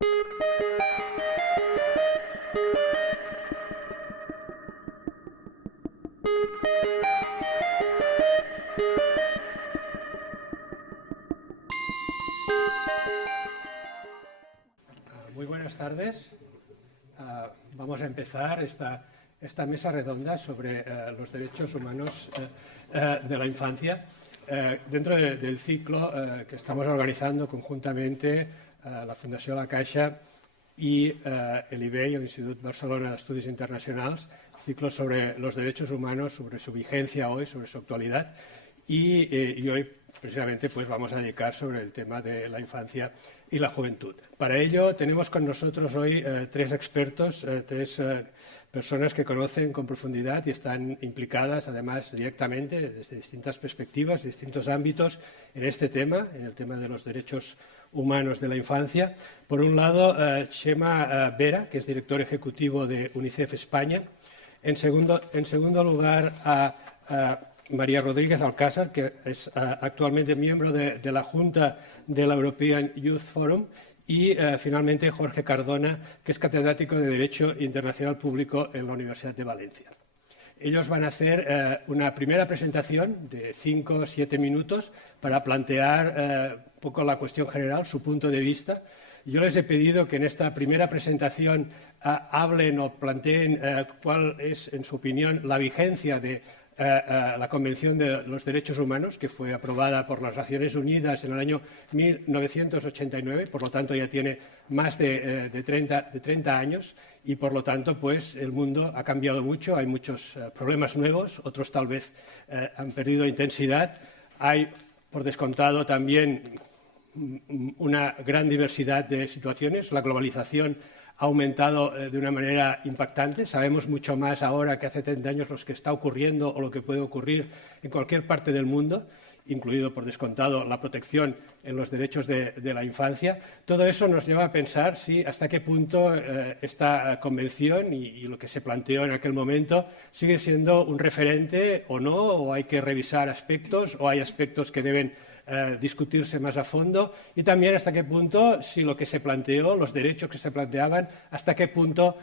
Muy buenas tardes. Vamos a empezar esta mesa redonda sobre los derechos humanos de la infancia dentro del ciclo que estamos organizando conjuntamente la Fundació La Caixa y el IBEI, el Institut Barcelona d'Estudis Internacionals, ciclo sobre los derechos humanos, sobre su vigencia hoy, sobre su actualidad. Y hoy, precisamente, pues vamos a dedicar sobre el tema de la infancia y la juventud. Para ello, tenemos con nosotros hoy tres expertos, tres personas que conocen con profundidad y están implicadas, además, directamente, desde distintas perspectivas, distintos ámbitos, en este tema, en el tema de los derechos humanos de la infancia. Por un lado, Chema Vera, que es director ejecutivo de UNICEF España. En segundo lugar, María Rodríguez Alcázar, que es actualmente miembro de la Junta del European Youth Forum, y finalmente Jorge Cardona, que es catedrático de Derecho Internacional Público en la Universidad de Valencia. Ellos van a hacer una primera presentación de 5 o 7 minutos para plantear un poco la cuestión general, su punto de vista. Yo les he pedido que en esta primera presentación hablen o planteen cuál es, en su opinión, la vigencia de la Convención de los Derechos Humanos, que fue aprobada por las Naciones Unidas en el año 1989, por lo tanto ya tiene más de 30 años y, por lo tanto, pues el mundo ha cambiado mucho, hay muchos problemas nuevos, otros tal vez han perdido intensidad. Hay, por descontado, también una gran diversidad de situaciones. La globalización ha aumentado de una manera impactante. Sabemos mucho más ahora que hace 30 años lo que está ocurriendo o lo que puede ocurrir en cualquier parte del mundo, incluido, por descontado, la protección en los derechos de la infancia. Todo eso nos lleva a pensar hasta qué punto esta convención y lo que se planteó en aquel momento sigue siendo un referente o no, o hay que revisar aspectos, o hay aspectos que deben discutirse más a fondo, y también hasta qué punto, si lo que se planteó, los derechos que se planteaban, hasta qué punto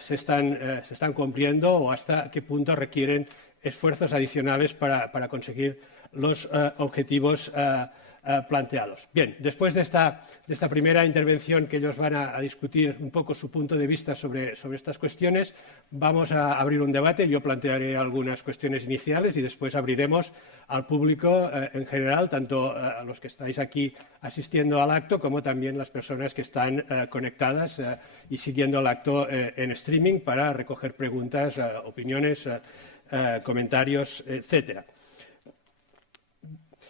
se están cumpliendo o hasta qué punto requieren esfuerzos adicionales para conseguir los objetivos planteados. Bien, después de esta primera intervención que ellos van a discutir un poco su punto de vista sobre estas cuestiones, vamos a abrir un debate. Yo plantearé algunas cuestiones iniciales y después abriremos al público en general, tanto a los que estáis aquí asistiendo al acto como también las personas que están conectadas y siguiendo el acto en streaming para recoger preguntas, opiniones, comentarios, etcétera.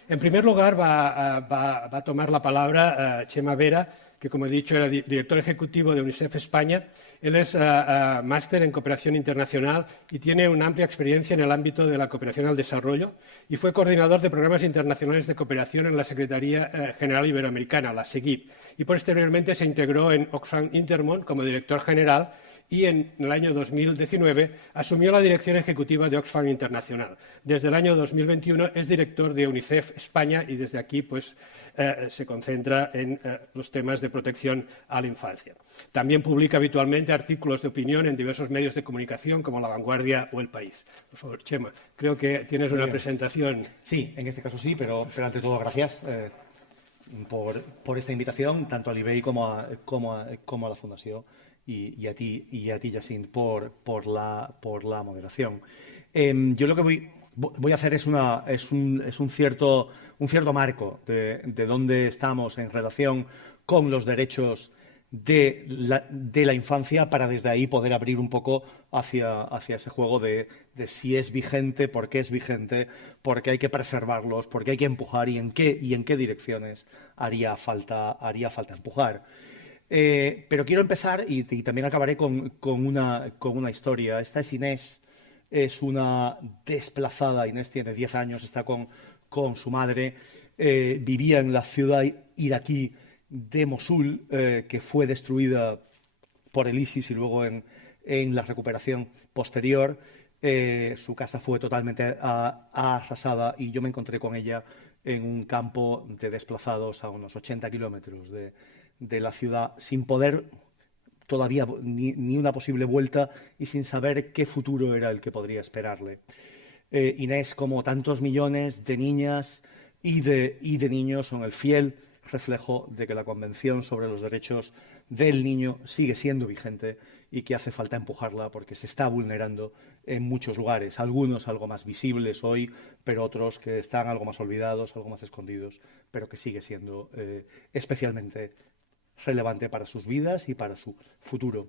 En primer lugar, va a tomar la palabra Chema Vera, que, como he dicho, era director ejecutivo de UNICEF España. Él es máster en cooperación internacional y tiene una amplia experiencia en el ámbito de la cooperación al desarrollo y fue coordinador de programas internacionales de cooperación en la Secretaría General Iberoamericana, la SEGIP, y posteriormente se integró en Oxfam Intermón como director general y en el año 2019 asumió la dirección ejecutiva de Oxfam Internacional. Desde el año 2021 es director de UNICEF España y desde aquí pues, se concentra en los temas de protección a la infancia. También publica habitualmente artículos de opinión en diversos medios de comunicación como La Vanguardia o El País. Por favor, Chema, creo que tienes una presentación. Sí, en este caso sí, pero ante todo gracias por esta invitación, tanto al IBEI como a la Fundación. Y a ti, Yacine, por la moderación. Yo lo que voy a hacer es un cierto marco de dónde estamos en relación con los derechos de la infancia, para desde ahí poder abrir un poco hacia ese juego de si es vigente, por qué es vigente, por qué hay que preservarlos, por qué hay que empujar y en qué direcciones haría falta empujar. Pero quiero empezar y también acabaré con una historia. Esta es Inés, es una desplazada. Inés tiene 10 años, está con su madre. Vivía en la ciudad iraquí de Mosul, que fue destruida por el ISIS y luego en la recuperación posterior. Su casa fue totalmente arrasada y yo me encontré con ella en un campo de desplazados a unos 80 kilómetros de la ciudad sin poder todavía ni una posible vuelta y sin saber qué futuro era el que podría esperarle. Inés, como tantos millones de niñas y de niños, son el fiel reflejo de que la Convención sobre los Derechos del Niño sigue siendo vigente y que hace falta empujarla porque se está vulnerando en muchos lugares, algunos algo más visibles hoy, pero otros que están algo más olvidados, algo más escondidos, pero que sigue siendo especialmente relevante para sus vidas y para su futuro.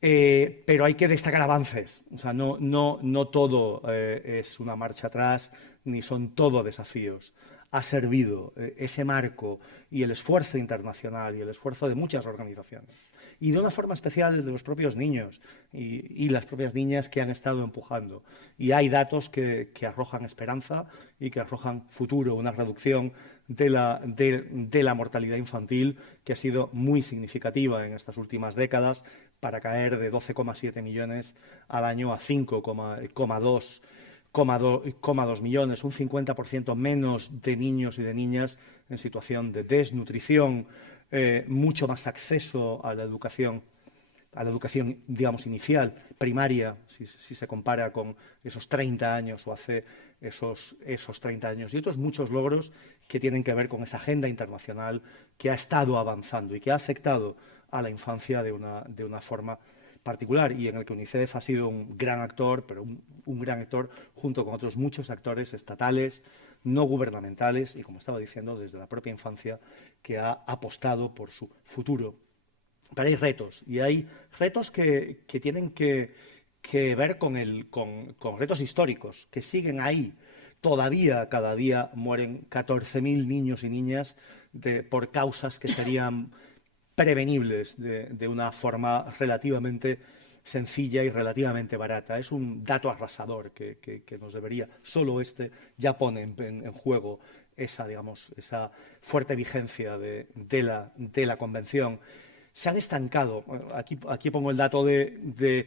Pero hay que destacar avances, o sea, no todo es una marcha atrás, ni son todo desafíos. Ha servido ese marco y el esfuerzo internacional y el esfuerzo de muchas organizaciones y de una forma especial de los propios niños y las propias niñas que han estado empujando. Y hay datos que arrojan esperanza y que arrojan futuro, una reducción de la mortalidad infantil que ha sido muy significativa en estas últimas décadas, para caer de 12,7 millones al año a 5,2 millones, un 50% menos de niños y de niñas en situación de desnutrición, mucho más acceso a la educación, digamos, inicial, primaria, si se compara con esos 30 años o hace esos 30 años, y otros muchos logros que tienen que ver con esa agenda internacional que ha estado avanzando y que ha afectado a la infancia de una forma particular, y en el que UNICEF ha sido un gran actor, pero un gran actor junto con otros muchos actores estatales, no gubernamentales y, como estaba diciendo, desde la propia infancia, que ha apostado por su futuro. Pero hay retos, y hay retos que tienen que ver con retos históricos, que siguen ahí. Todavía cada día mueren 14.000 niños y niñas por causas que serían prevenibles de una forma relativamente sencilla y relativamente barata. Es un dato arrasador que nos debería, solo ya pone en juego esa fuerte vigencia de la Convención. Se han estancado. Aquí pongo el dato de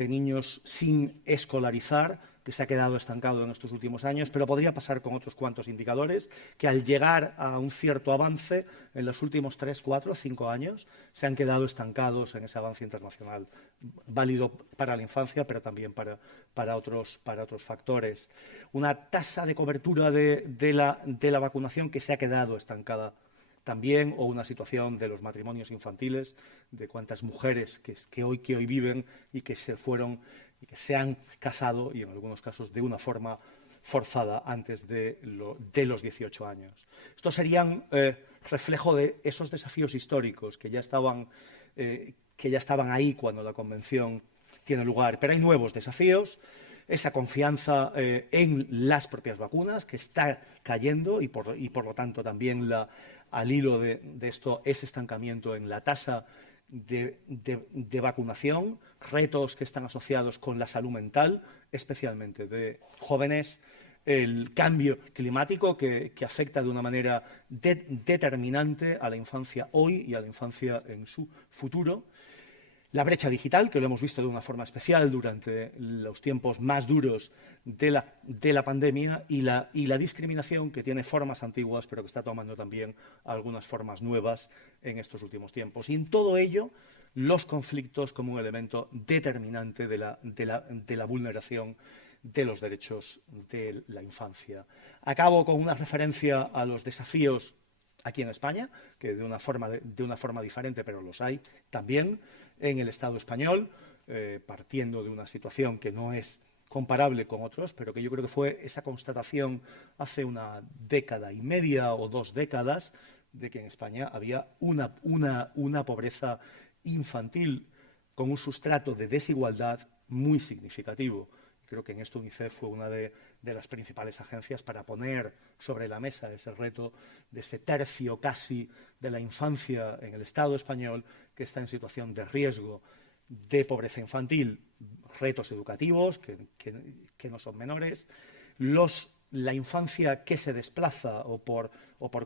niños sin escolarizar, que se ha quedado estancado en estos últimos años, pero podría pasar con otros cuantos indicadores que, al llegar a un cierto avance en los últimos 3, 4, 5 años, se han quedado estancados en ese avance internacional, válido para la infancia, pero también para otros factores. Una tasa de cobertura de la vacunación que se ha quedado estancada también, o una situación de los matrimonios infantiles, de cuántas mujeres que hoy viven y que se han casado, y en algunos casos de una forma forzada, antes de los 18 años. Estos serían reflejo de esos desafíos históricos que ya estaban ahí cuando la Convención tiene lugar. Pero hay nuevos desafíos, esa confianza en las propias vacunas, que está cayendo, y por lo tanto también al hilo de esto, ese estancamiento en la tasa de vacunación, retos que están asociados con la salud mental, especialmente de jóvenes, el cambio climático que afecta de una manera determinante a la infancia hoy y a la infancia en su futuro, la brecha digital, que lo hemos visto de una forma especial durante los tiempos más duros de la pandemia, y la discriminación, que tiene formas antiguas, pero que está tomando también algunas formas nuevas en estos últimos tiempos. Y en todo ello, los conflictos como un elemento determinante de la vulneración de los derechos de la infancia. Acabo con una referencia a los desafíos aquí en España, que de una forma diferente, pero los hay también en el Estado español, partiendo de una situación que no es comparable con otros, pero que yo creo que fue esa constatación hace una década y media o 2 décadas, de que en España había una pobreza infantil con un sustrato de desigualdad muy significativo. Creo que en esto UNICEF fue una de las principales agencias para poner sobre la mesa ese reto de ese tercio casi de la infancia en el Estado español que está en situación de riesgo de pobreza infantil, retos educativos que no son menores, los la infancia que se desplaza o por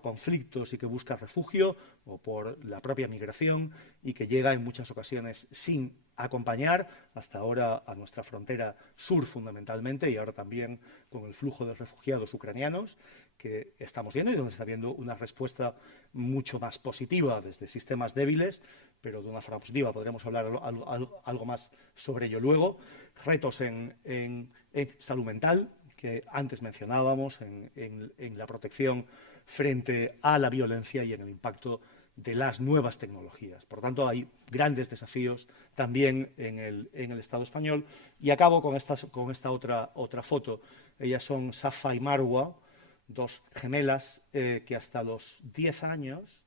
conflictos y que busca refugio, o por la propia migración y que llega en muchas ocasiones sin acompañar, hasta ahora a nuestra frontera sur fundamentalmente, y ahora también con el flujo de refugiados ucranianos que estamos viendo y donde está habiendo una respuesta mucho más positiva desde sistemas débiles, pero de una forma positiva. Podremos hablar algo más sobre ello luego. Retos en salud mental, que antes mencionábamos, en la protección frente a la violencia y en el impacto de las nuevas tecnologías. Por tanto, hay grandes desafíos también en el Estado español. Y acabo con esta otra foto. Ellas son Safa y Marwa, dos gemelas que hasta los 10 años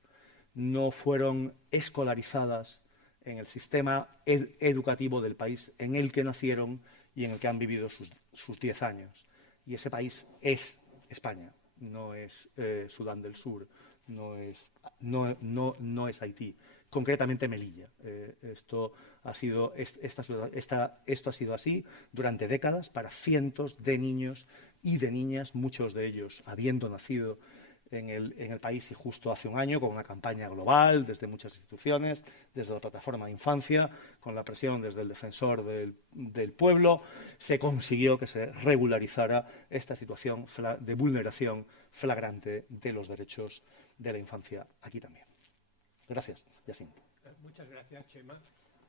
no fueron escolarizadas en el sistema educativo del país en el que nacieron y en el que han vivido sus 10 años. Y ese país es España, no es Sudán del Sur, no es Haití, concretamente Melilla. Esto ha sido así durante décadas para cientos de niños y de niñas, muchos de ellos habiendo nacido en el país, y justo hace un año, con una campaña global desde muchas instituciones, desde la Plataforma de Infancia, con la presión desde el Defensor del Pueblo, se consiguió que se regularizara esta situación de vulneración flagrante de los derechos de la infancia aquí también. Gracias, Yacine. Muchas gracias, Chema.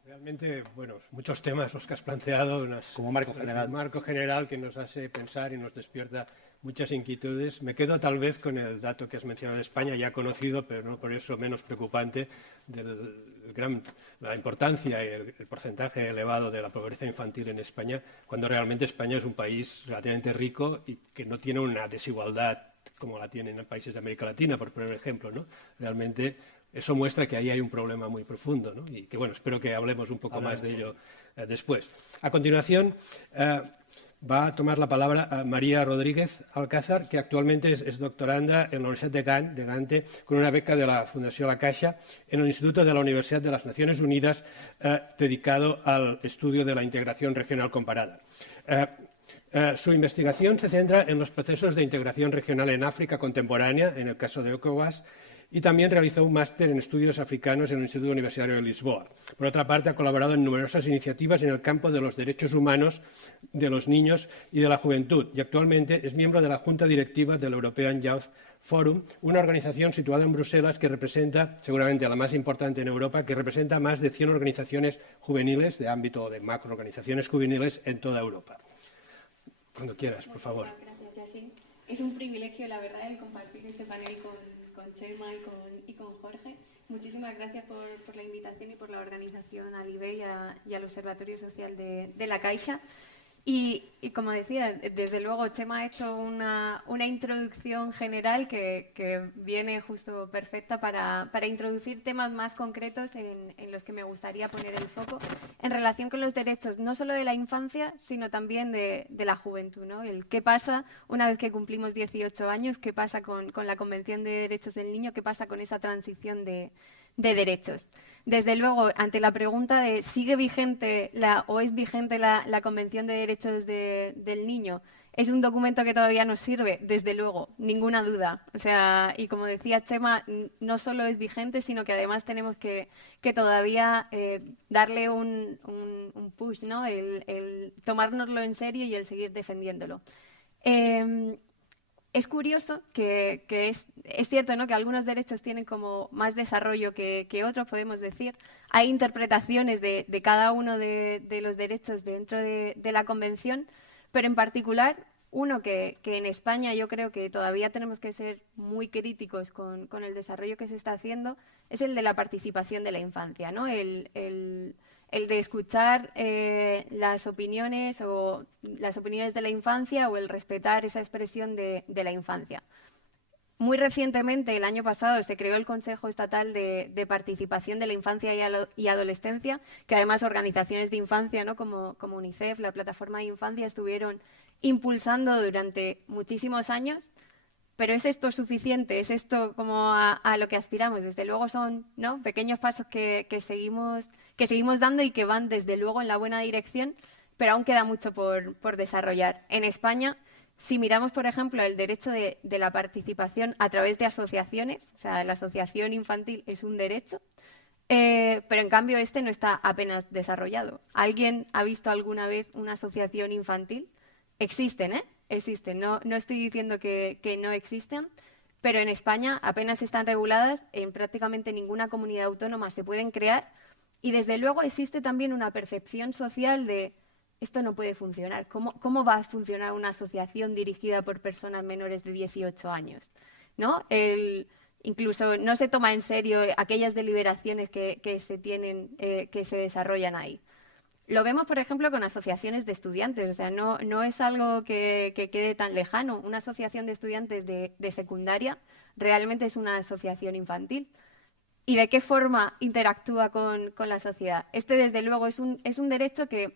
Realmente, bueno, muchos temas los que has planteado. Como marco general. Un marco general que nos hace pensar y nos despierta muchas inquietudes. Me quedo tal vez con el dato que has mencionado de España, ya conocido, pero no por eso menos preocupante, de la importancia y el porcentaje elevado de la pobreza infantil en España, cuando realmente España es un país relativamente rico y que no tiene una desigualdad como la tienen en países de América Latina, por poner un ejemplo, ¿no? Realmente eso muestra que ahí hay un problema muy profundo, ¿no? Y que, bueno, espero que hablemos un poco más de ello después. A continuación, va a tomar la palabra María Rodríguez Alcázar, que actualmente es doctoranda en la Universidad de Gante, con una beca de la Fundació La Caixa en el Instituto de la Universidad de las Naciones Unidas, dedicado al estudio de la integración regional comparada. Su investigación se centra en los procesos de integración regional en África contemporánea, en el caso de ECOWAS, y también realizó un máster en estudios africanos en el Instituto Universitario de Lisboa. Por otra parte, ha colaborado en numerosas iniciativas en el campo de los derechos humanos de los niños y de la juventud, y actualmente es miembro de la Junta Directiva del European Youth Forum, una organización situada en Bruselas que representa, seguramente la más importante en Europa, que representa más de 100 organizaciones juveniles de ámbito de macroorganizaciones juveniles en toda Europa. Cuando quieras, por favor. Gracias, Yacine. Es un privilegio, la verdad, el compartir este panel con Chema y con Jorge. Muchísimas gracias por la invitación y por la organización al IBE y al Observatorio Social de La Caixa. Y como decía, desde luego Chema ha hecho una introducción general que viene justo perfecta para introducir temas más concretos en los que me gustaría poner el foco en relación con los derechos no solo de la infancia, sino también de la juventud, ¿no? El qué pasa una vez que cumplimos 18 años, qué pasa con la Convención de Derechos del Niño, qué pasa con esa transición de derechos. Desde luego, ante la pregunta de ¿sigue vigente o es vigente la Convención de Derechos del Niño? ¿Es un documento que todavía nos sirve? Desde luego, ninguna duda. O sea, y como decía Chema, no solo es vigente, sino que además tenemos que todavía darle un push, ¿no? El tomárnoslo en serio y el seguir defendiéndolo. Es curioso que es cierto, ¿no?, que algunos derechos tienen como más desarrollo que otros, podemos decir. Hay interpretaciones de cada uno de los derechos dentro de la Convención, pero en particular uno que en España yo creo que todavía tenemos que ser muy críticos con el desarrollo que se está haciendo, es el de la participación de la infancia, ¿no? El de escuchar las opiniones de la infancia o el respetar esa expresión de la infancia. Muy recientemente, el año pasado, se creó el Consejo Estatal de Participación de la Infancia y Adolescencia, que además organizaciones de infancia, ¿no?, como UNICEF, la Plataforma de Infancia, estuvieron impulsando durante muchísimos años. Pero ¿es esto suficiente? ¿Es esto como a lo que aspiramos? Desde luego son, ¿no?, pequeños pasos que seguimos dando y que van desde luego en la buena dirección, pero aún queda mucho por desarrollar. En España Si miramos, por ejemplo, el derecho de la participación a través de asociaciones, o sea, la asociación infantil es un derecho, pero en cambio este no está apenas desarrollado. ¿Alguien ha visto alguna vez una asociación infantil? Existen, ¿eh? Existen. No estoy diciendo que no existen, pero en España apenas están reguladas, en prácticamente ninguna comunidad autónoma se pueden crear, y desde luego existe también una percepción social de esto no puede funcionar. ¿Cómo va a funcionar una asociación dirigida por personas menores de 18 años? ¿No? Incluso no se toma en serio aquellas deliberaciones que se tienen, que se desarrollan ahí. Lo vemos, por ejemplo, con asociaciones de estudiantes. O sea, no es algo que quede tan lejano. Una asociación de estudiantes de secundaria realmente es una asociación infantil. ¿Y de qué forma interactúa con la sociedad? Este, desde luego, es un derecho que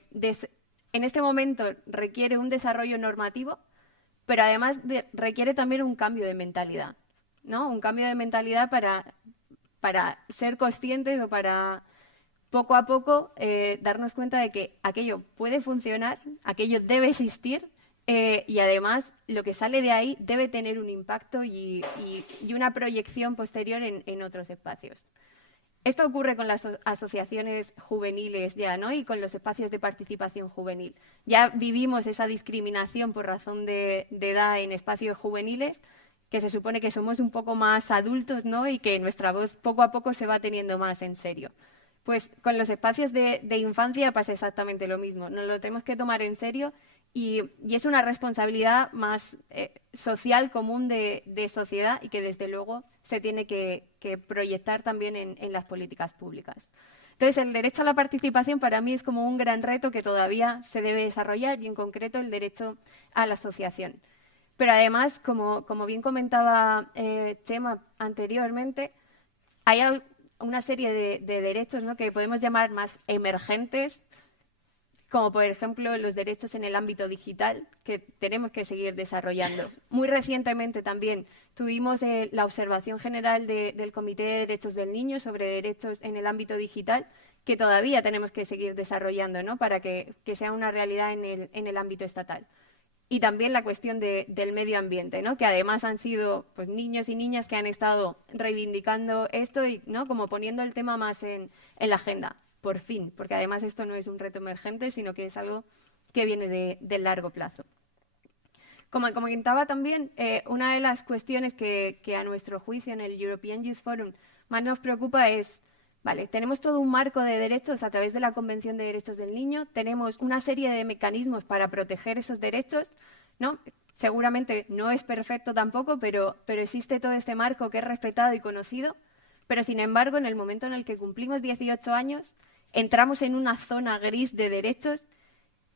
en este momento requiere un desarrollo normativo, pero además requiere también un cambio de mentalidad, ¿no? Un cambio de mentalidad para ser conscientes o para poco a poco darnos cuenta de que aquello puede funcionar, aquello debe existir y además lo que sale de ahí debe tener un impacto y una proyección posterior en otros espacios. Esto ocurre con las asociaciones juveniles ya, ¿no? Y con los espacios de participación juvenil. Ya vivimos esa discriminación por razón de edad en espacios juveniles, que se supone que somos un poco más adultos, ¿no? Y que nuestra voz poco a poco se va teniendo más en serio. Pues con los espacios de infancia pasa exactamente lo mismo. Nos lo tenemos que tomar en serio y es una responsabilidad más social, común de sociedad y que desde luego se tiene que proyectar también en las políticas públicas. Entonces, el derecho a la participación para mí es como un gran reto que todavía se debe desarrollar y en concreto el derecho a la asociación. Pero además, como bien comentaba Chema anteriormente, hay una serie de derechos, ¿no?, que podemos llamar más emergentes, como por ejemplo los derechos en el ámbito digital, que tenemos que seguir desarrollando. Muy recientemente también tuvimos la observación general del Comité de Derechos del Niño sobre derechos en el ámbito digital, que todavía tenemos que seguir desarrollando, ¿no?, para que sea una realidad en el ámbito estatal. Y también la cuestión del medio ambiente, ¿no?, que además han sido pues, niños y niñas que han estado reivindicando esto y, ¿no?, como poniendo el tema más en la agenda. Por fin, porque además esto no es un reto emergente, sino que es algo que viene de largo plazo. Como comentaba también, una de las cuestiones que a nuestro juicio en el European Youth Forum más nos preocupa es, vale, tenemos todo un marco de derechos a través de la Convención de Derechos del Niño, tenemos una serie de mecanismos para proteger esos derechos, ¿no? Seguramente no es perfecto tampoco, pero existe todo este marco que es respetado y conocido, pero sin embargo, en el momento en el que cumplimos 18 años, entramos en una zona gris de derechos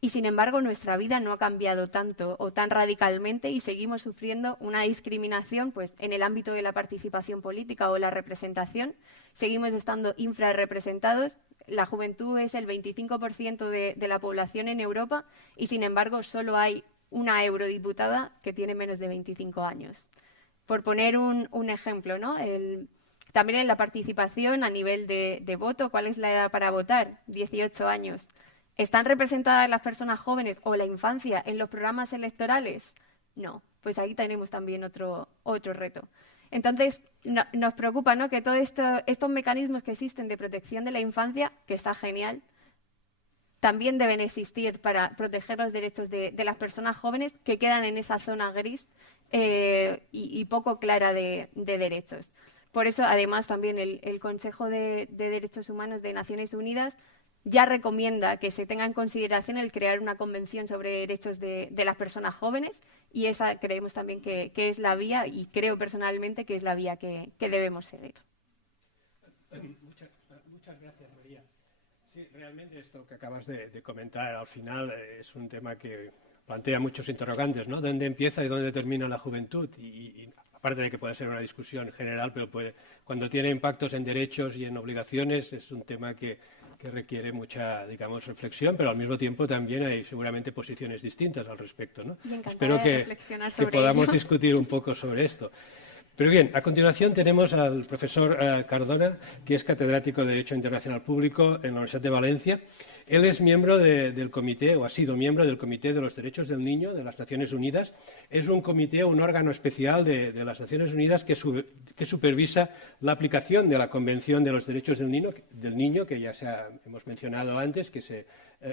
y, sin embargo, nuestra vida no ha cambiado tanto o tan radicalmente y seguimos sufriendo una discriminación pues, en el ámbito de la participación política o la representación. Seguimos estando infrarrepresentados. La juventud es el 25% de la población en Europa y, sin embargo, solo hay una eurodiputada que tiene menos de 25 años. Por poner un ejemplo, ¿no? También en la participación a nivel de voto, ¿cuál es la edad para votar? 18 años. ¿Están representadas las personas jóvenes o la infancia en los programas electorales? No, pues ahí tenemos también otro reto. Entonces, nos preocupa, ¿no?, que todos estos mecanismos que existen de protección de la infancia, que está genial, también deben existir para proteger los derechos de las personas jóvenes que quedan en esa zona gris y poco clara de derechos. Por eso, además, también el Consejo de Derechos Humanos de Naciones Unidas ya recomienda que se tenga en consideración el crear una convención sobre derechos de las personas jóvenes y esa creemos también que es la vía y creo personalmente que es la vía que debemos seguir. Muchas gracias, María. Sí, realmente esto que acabas de comentar al final es un tema que plantea muchos interrogantes, ¿no? ¿Dónde empieza y dónde termina la juventud? Y aparte de que puede ser una discusión general, pero cuando tiene impactos en derechos y en obligaciones es un tema que requiere mucha, digamos, reflexión, pero al mismo tiempo también hay seguramente posiciones distintas al respecto, ¿no? Y espero que reflexionar sobre podamos ello. discutir un poco sobre esto. Pero bien, a continuación tenemos al profesor Cardona, que es catedrático de Derecho Internacional Público en la Universidad de Valencia. Él es miembro del comité, o ha sido miembro del Comité de los Derechos del Niño de las Naciones Unidas. Es un comité, un órgano especial de las Naciones Unidas que supervisa la aplicación de la Convención de los Derechos del Niño, que ya hemos mencionado antes, que se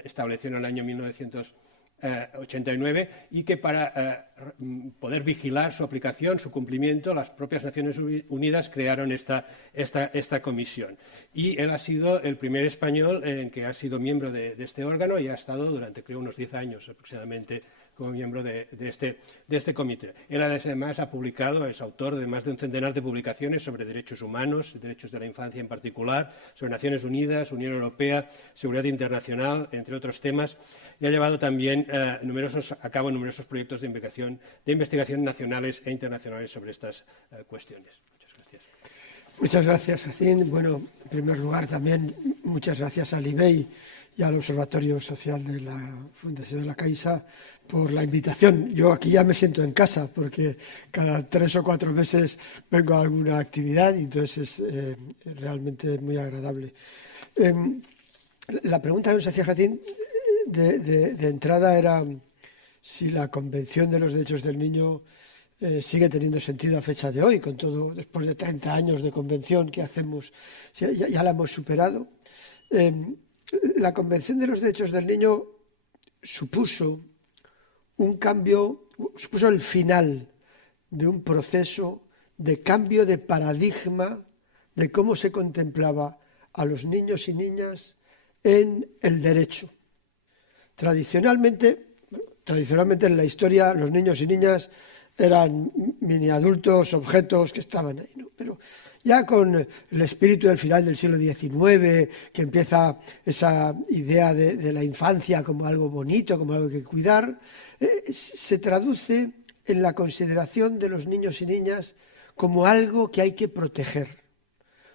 estableció en el año 1989, y que para poder vigilar su aplicación, su cumplimiento, las propias Naciones Unidas crearon esta comisión. Y él ha sido el primer español en que ha sido miembro de este órgano y ha estado durante, creo, unos 10 años aproximadamente como miembro de este comité. Él además ha publicado, es autor de más de un centenar de publicaciones sobre derechos humanos, derechos de la infancia en particular, sobre Naciones Unidas, Unión Europea, seguridad internacional, entre otros temas, y ha llevado también a cabo numerosos proyectos de investigación nacionales e internacionales sobre estas cuestiones. Muchas gracias. Muchas gracias, Jacín. Bueno, en primer lugar también muchas gracias al IBEI y al Observatorio Social de la Fundación de la Caixa por la invitación. Yo aquí ya me siento en casa porque cada 3 o 4 meses vengo a alguna actividad y entonces es realmente muy agradable. La pregunta que nos hacía Jacín de entrada era si la Convención de los Derechos del Niño sigue teniendo sentido a fecha de hoy, con todo, después de 30 años de convención que hacemos, ya la hemos superado. La Convención de los Derechos del Niño supuso un cambio, supuso el final de un proceso de cambio de paradigma de cómo se contemplaba a los niños y niñas en el derecho. Tradicionalmente en la historia los niños y niñas eran mini adultos, objetos que estaban ahí, ¿no? Pero ya con el espíritu del final del siglo XIX, que empieza esa idea de la infancia como algo bonito, como algo que cuidar, se traduce en la consideración de los niños y niñas como algo que hay que proteger,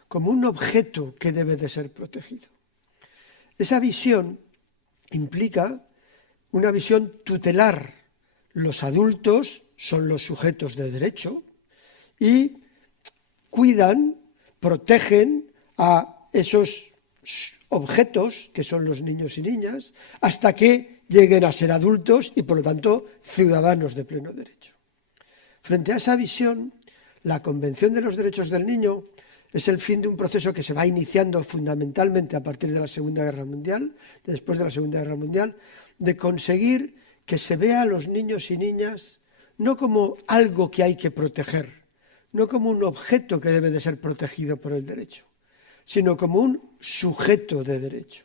como un objeto que debe de ser protegido. Esa visión implica una visión tutelar. Los adultos son los sujetos de derecho y cuidan, protegen a esos objetos que son los niños y niñas hasta que lleguen a ser adultos y por lo tanto ciudadanos de pleno derecho. Frente a esa visión, la Convención de los Derechos del Niño es el fin de un proceso que se va iniciando fundamentalmente a partir de la Segunda Guerra Mundial, después de la Segunda Guerra Mundial, de conseguir que se vea a los niños y niñas no como algo que hay que proteger, no como un objeto que debe de ser protegido por el derecho, sino como un sujeto de derecho.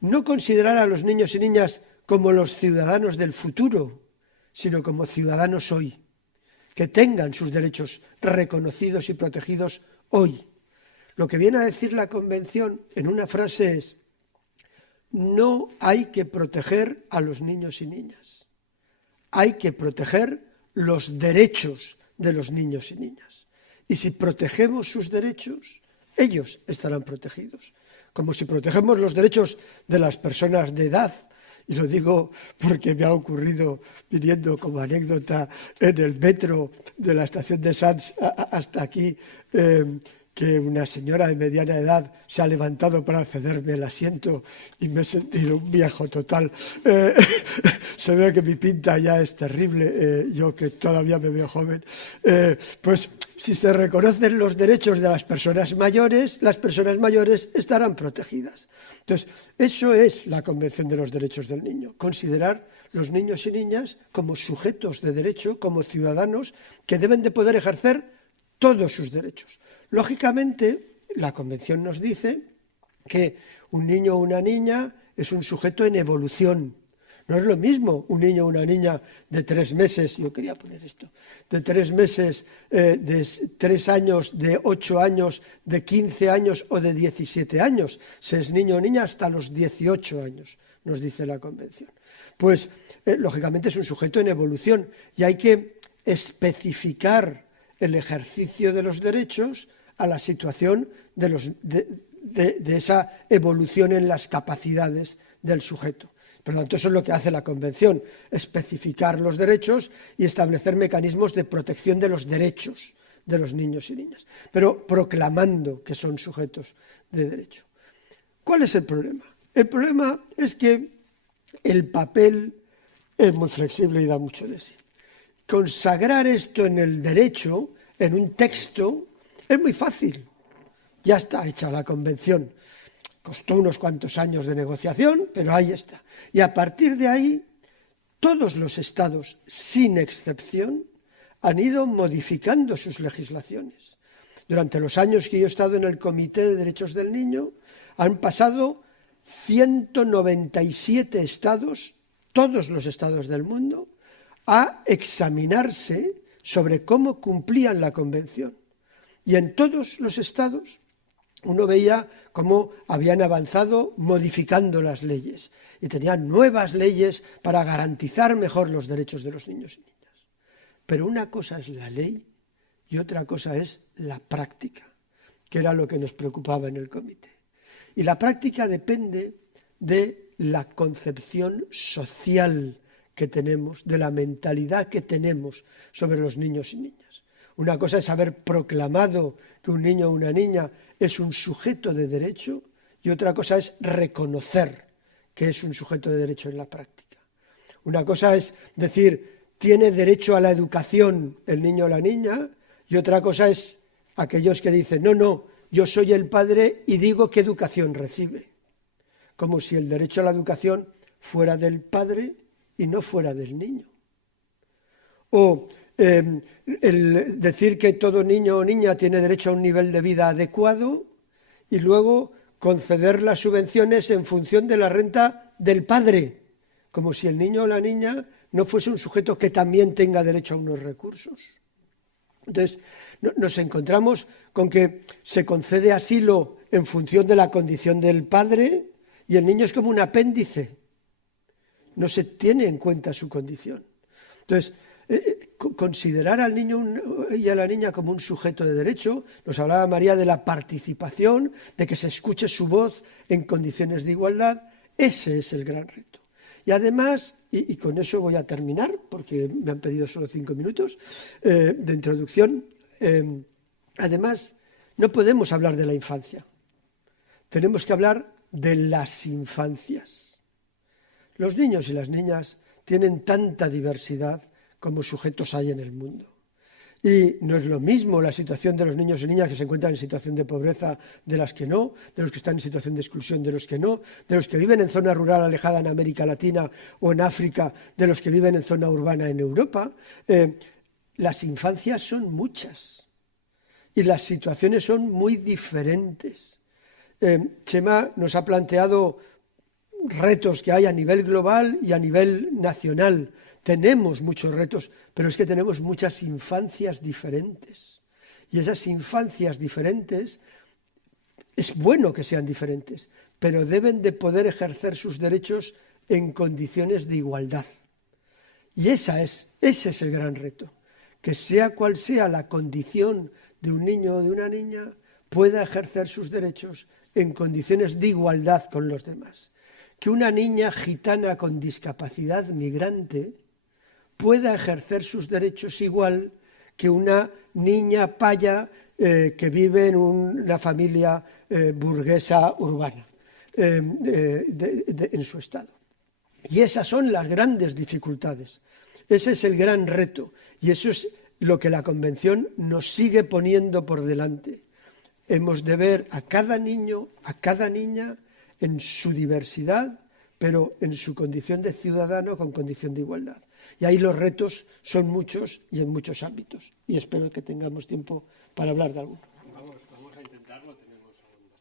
No considerar a los niños y niñas como los ciudadanos del futuro, sino como ciudadanos hoy, que tengan sus derechos reconocidos y protegidos hoy. Lo que viene a decir la Convención en una frase es: no hay que proteger a los niños y niñas, hay que proteger los derechos de los niños y niñas. Y si protegemos sus derechos, ellos estarán protegidos. Como si protegemos los derechos de las personas de edad, y lo digo porque me ha ocurrido viniendo como anécdota en el metro de la estación de Sants hasta aquí, que una señora de mediana edad se ha levantado para cederme el asiento y me he sentido un viejo total. Se ve que mi pinta ya es terrible, yo que todavía me veo joven. Pues si se reconocen los derechos de las personas mayores estarán protegidas. Entonces, eso es la Convención de los Derechos del Niño, considerar los niños y niñas como sujetos de derecho, como ciudadanos que deben de poder ejercer todos sus derechos. Lógicamente, la Convención nos dice que un niño o una niña es un sujeto en evolución. No es lo mismo un niño o una niña de 3 meses, yo quería poner esto, de 3 meses, de 3 años, de 8 años, de 15 años o de 17 años. Se es niño o niña hasta los 18 años, nos dice la Convención. Pues, lógicamente, es un sujeto en evolución y hay que especificar el ejercicio de los derechos a la situación de esa evolución en las capacidades del sujeto. Por lo tanto, eso es lo que hace la Convención, especificar los derechos y establecer mecanismos de protección de los derechos de los niños y niñas, pero proclamando que son sujetos de derecho. ¿Cuál es el problema? El problema es que el papel es muy flexible y da mucho de sí. Consagrar esto en el derecho, en un texto, es muy fácil. Ya está hecha la convención. Costó unos cuantos años de negociación, pero ahí está. Y a partir de ahí, todos los estados, sin excepción, han ido modificando sus legislaciones. Durante los años que yo he estado en el Comité de Derechos del Niño, han pasado 197 estados, todos los estados del mundo, a examinarse sobre cómo cumplían la Convención. Y en todos los estados uno veía cómo habían avanzado modificando las leyes y tenían nuevas leyes para garantizar mejor los derechos de los niños y niñas. Pero una cosa es la ley y otra cosa es la práctica, que era lo que nos preocupaba en el comité. Y la práctica depende de la concepción social que tenemos, de la mentalidad que tenemos sobre los niños y niñas. Una cosa es haber proclamado que un niño o una niña es un sujeto de derecho y otra cosa es reconocer que es un sujeto de derecho en la práctica. Una cosa es decir, tiene derecho a la educación el niño o la niña, y otra cosa es aquellos que dicen, no, yo soy el padre y digo qué educación recibe. Como si el derecho a la educación fuera del padre y no fuera del niño. O el decir que todo niño o niña tiene derecho a un nivel de vida adecuado y luego conceder las subvenciones en función de la renta del padre, como si el niño o la niña no fuese un sujeto que también tenga derecho a unos recursos. Entonces, nos encontramos con que se concede asilo en función de la condición del padre y el niño es como un apéndice. No se tiene en cuenta su condición. Entonces, considerar al niño y a la niña como un sujeto de derecho, nos hablaba María de la participación, de que se escuche su voz en condiciones de igualdad, ese es el gran reto. Y además, y con eso voy a terminar, porque me han pedido solo 5 minutos de introducción, además, no podemos hablar de la infancia, tenemos que hablar de las infancias. Los niños y las niñas tienen tanta diversidad como sujetos hay en el mundo. Y no es lo mismo la situación de los niños y niñas que se encuentran en situación de pobreza de las que no, de los que están en situación de exclusión de los que no, de los que viven en zona rural alejada en América Latina o en África, de los que viven en zona urbana en Europa. Las infancias son muchas y las situaciones son muy diferentes. Chema nos ha planteado retos que hay a nivel global y a nivel nacional. Tenemos muchos retos, pero es que tenemos muchas infancias diferentes. Y esas infancias diferentes, es bueno que sean diferentes, pero deben de poder ejercer sus derechos en condiciones de igualdad. Y ese es el gran reto, que sea cual sea la condición de un niño o de una niña, pueda ejercer sus derechos en condiciones de igualdad con los demás. Que una niña gitana con discapacidad migrante pueda ejercer sus derechos igual que una niña paya que vive en una familia burguesa urbana en su estado. Y esas son las grandes dificultades. Ese es el gran reto y eso es lo que la Convención nos sigue poniendo por delante. Hemos de ver a cada niño, a cada niña en su diversidad, pero en su condición de ciudadano con condición de igualdad. Y ahí los retos son muchos y en muchos ámbitos. Y espero que tengamos tiempo para hablar de alguno. Vamos a intentarlo, tenemos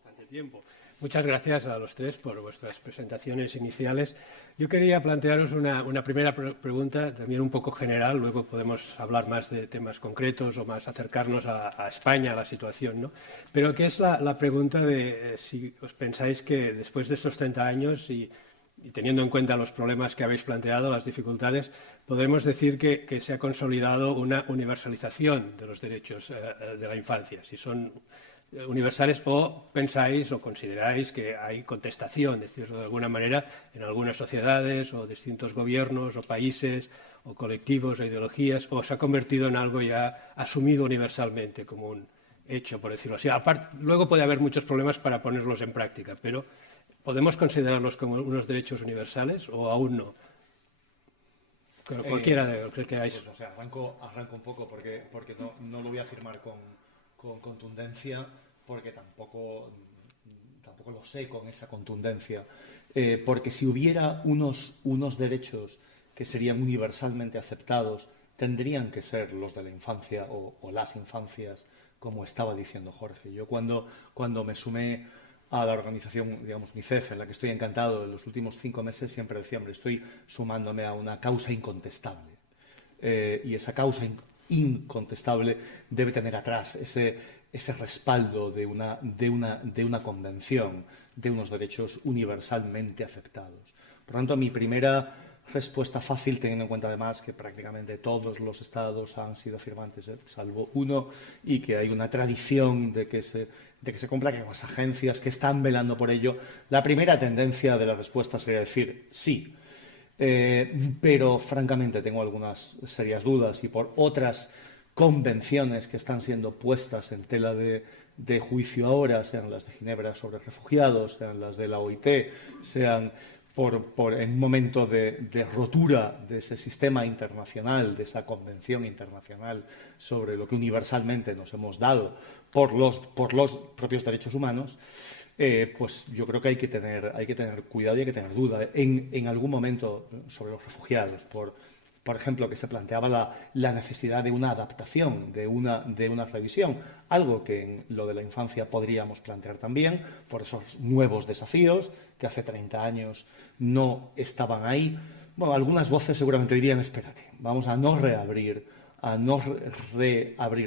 bastante tiempo. Muchas gracias a los tres por vuestras presentaciones iniciales. Yo quería plantearos una primera pregunta, también un poco general, luego podemos hablar más de temas concretos o más acercarnos a España, a la situación, ¿no? Pero que es la pregunta de si os pensáis que después de estos 30 años y teniendo en cuenta los problemas que habéis planteado, las dificultades, podremos decir que se ha consolidado una universalización de los derechos de la infancia. Si son universales, o pensáis o consideráis que hay contestación, decirlo de alguna manera, en algunas sociedades o distintos gobiernos o países o colectivos o ideologías, o se ha convertido en algo ya asumido universalmente como un hecho, por decirlo así. Aparte, luego puede haber muchos problemas para ponerlos en práctica, pero ¿podemos considerarlos como unos derechos universales o aún no? Cualquiera de los que queráis. Pues, o sea, arranco un poco porque no lo voy a afirmar con contundencia, porque tampoco lo sé con esa contundencia. Porque si hubiera unos derechos que serían universalmente aceptados, tendrían que ser los de la infancia o las infancias, como estaba diciendo Jorge. Yo cuando me sumé a la organización, digamos, UNICEF, en la que estoy encantado, en los últimos 5 meses siempre decía, hombre, estoy sumándome a una causa incontestable. Y esa causa incontestable debe tener atrás ese respaldo de una convención, de unos derechos universalmente aceptados. Por tanto, mi primera respuesta fácil, teniendo en cuenta además que prácticamente todos los estados han sido firmantes, salvo uno, y que hay una tradición de que se cumpla, que hay las agencias que están velando por ello. La primera tendencia de la respuesta sería decir sí, pero francamente tengo algunas serias dudas, y por otras convenciones que están siendo puestas en tela de juicio ahora, sean las de Ginebra sobre refugiados, sean las de la OIT, sean en un momento de rotura de ese sistema internacional, de esa convención internacional sobre lo que universalmente nos hemos dado por los propios derechos humanos, pues yo creo que hay que tener cuidado y hay que tener duda. En algún momento sobre los refugiados, por ejemplo, que se planteaba la necesidad de una adaptación, de una revisión, algo que en lo de la infancia podríamos plantear también, por esos nuevos desafíos que hace 30 años no estaban ahí. Bueno, algunas voces seguramente dirían, espérate, vamos a no reabrir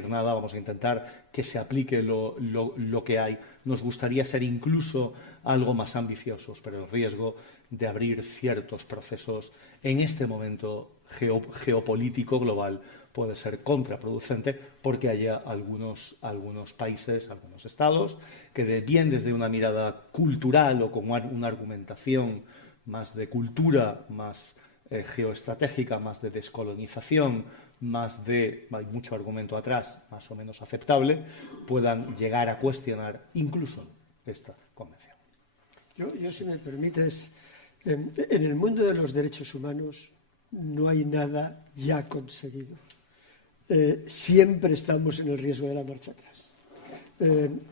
nada, vamos a intentar que se aplique lo que hay. Nos gustaría ser incluso algo más ambiciosos, pero el riesgo de abrir ciertos procesos en este momento geopolítico global puede ser contraproducente, porque haya algunos países, algunos estados, que bien desde una mirada cultural o con una argumentación más de cultura, más geoestratégica, más de descolonización, hay mucho argumento atrás, más o menos aceptable, puedan llegar a cuestionar incluso esta convención. Yo si me permites, en el mundo de los derechos humanos no hay nada ya conseguido. Siempre estamos en el riesgo de la marcha atrás.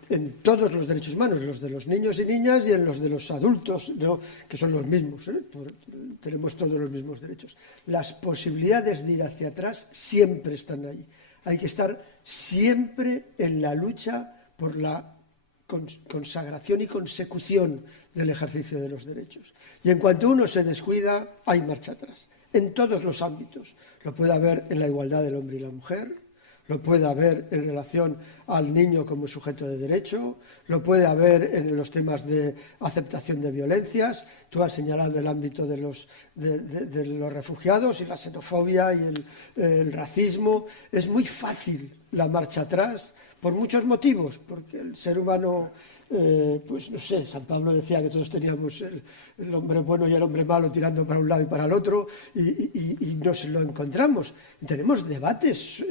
En todos los derechos humanos, en los de los niños y niñas y en los de los adultos, ¿no? Que son los mismos, tenemos todos los mismos derechos. Las posibilidades de ir hacia atrás siempre están ahí. Hay que estar siempre en la lucha por la consagración y consecución del ejercicio de los derechos. Y en cuanto uno se descuida, hay marcha atrás. En todos los ámbitos. Lo puede haber en la igualdad del hombre y la mujer, lo puede haber en relación al niño como sujeto de derecho, lo puede haber en los temas de aceptación de violencias. Tú has señalado el ámbito de los refugiados y la xenofobia y el racismo. Es muy fácil la marcha atrás por muchos motivos, porque el ser humano, pues no sé, San Pablo decía que todos teníamos el hombre bueno y el hombre malo tirando para un lado y para el otro, y nos lo encontramos. Tenemos debates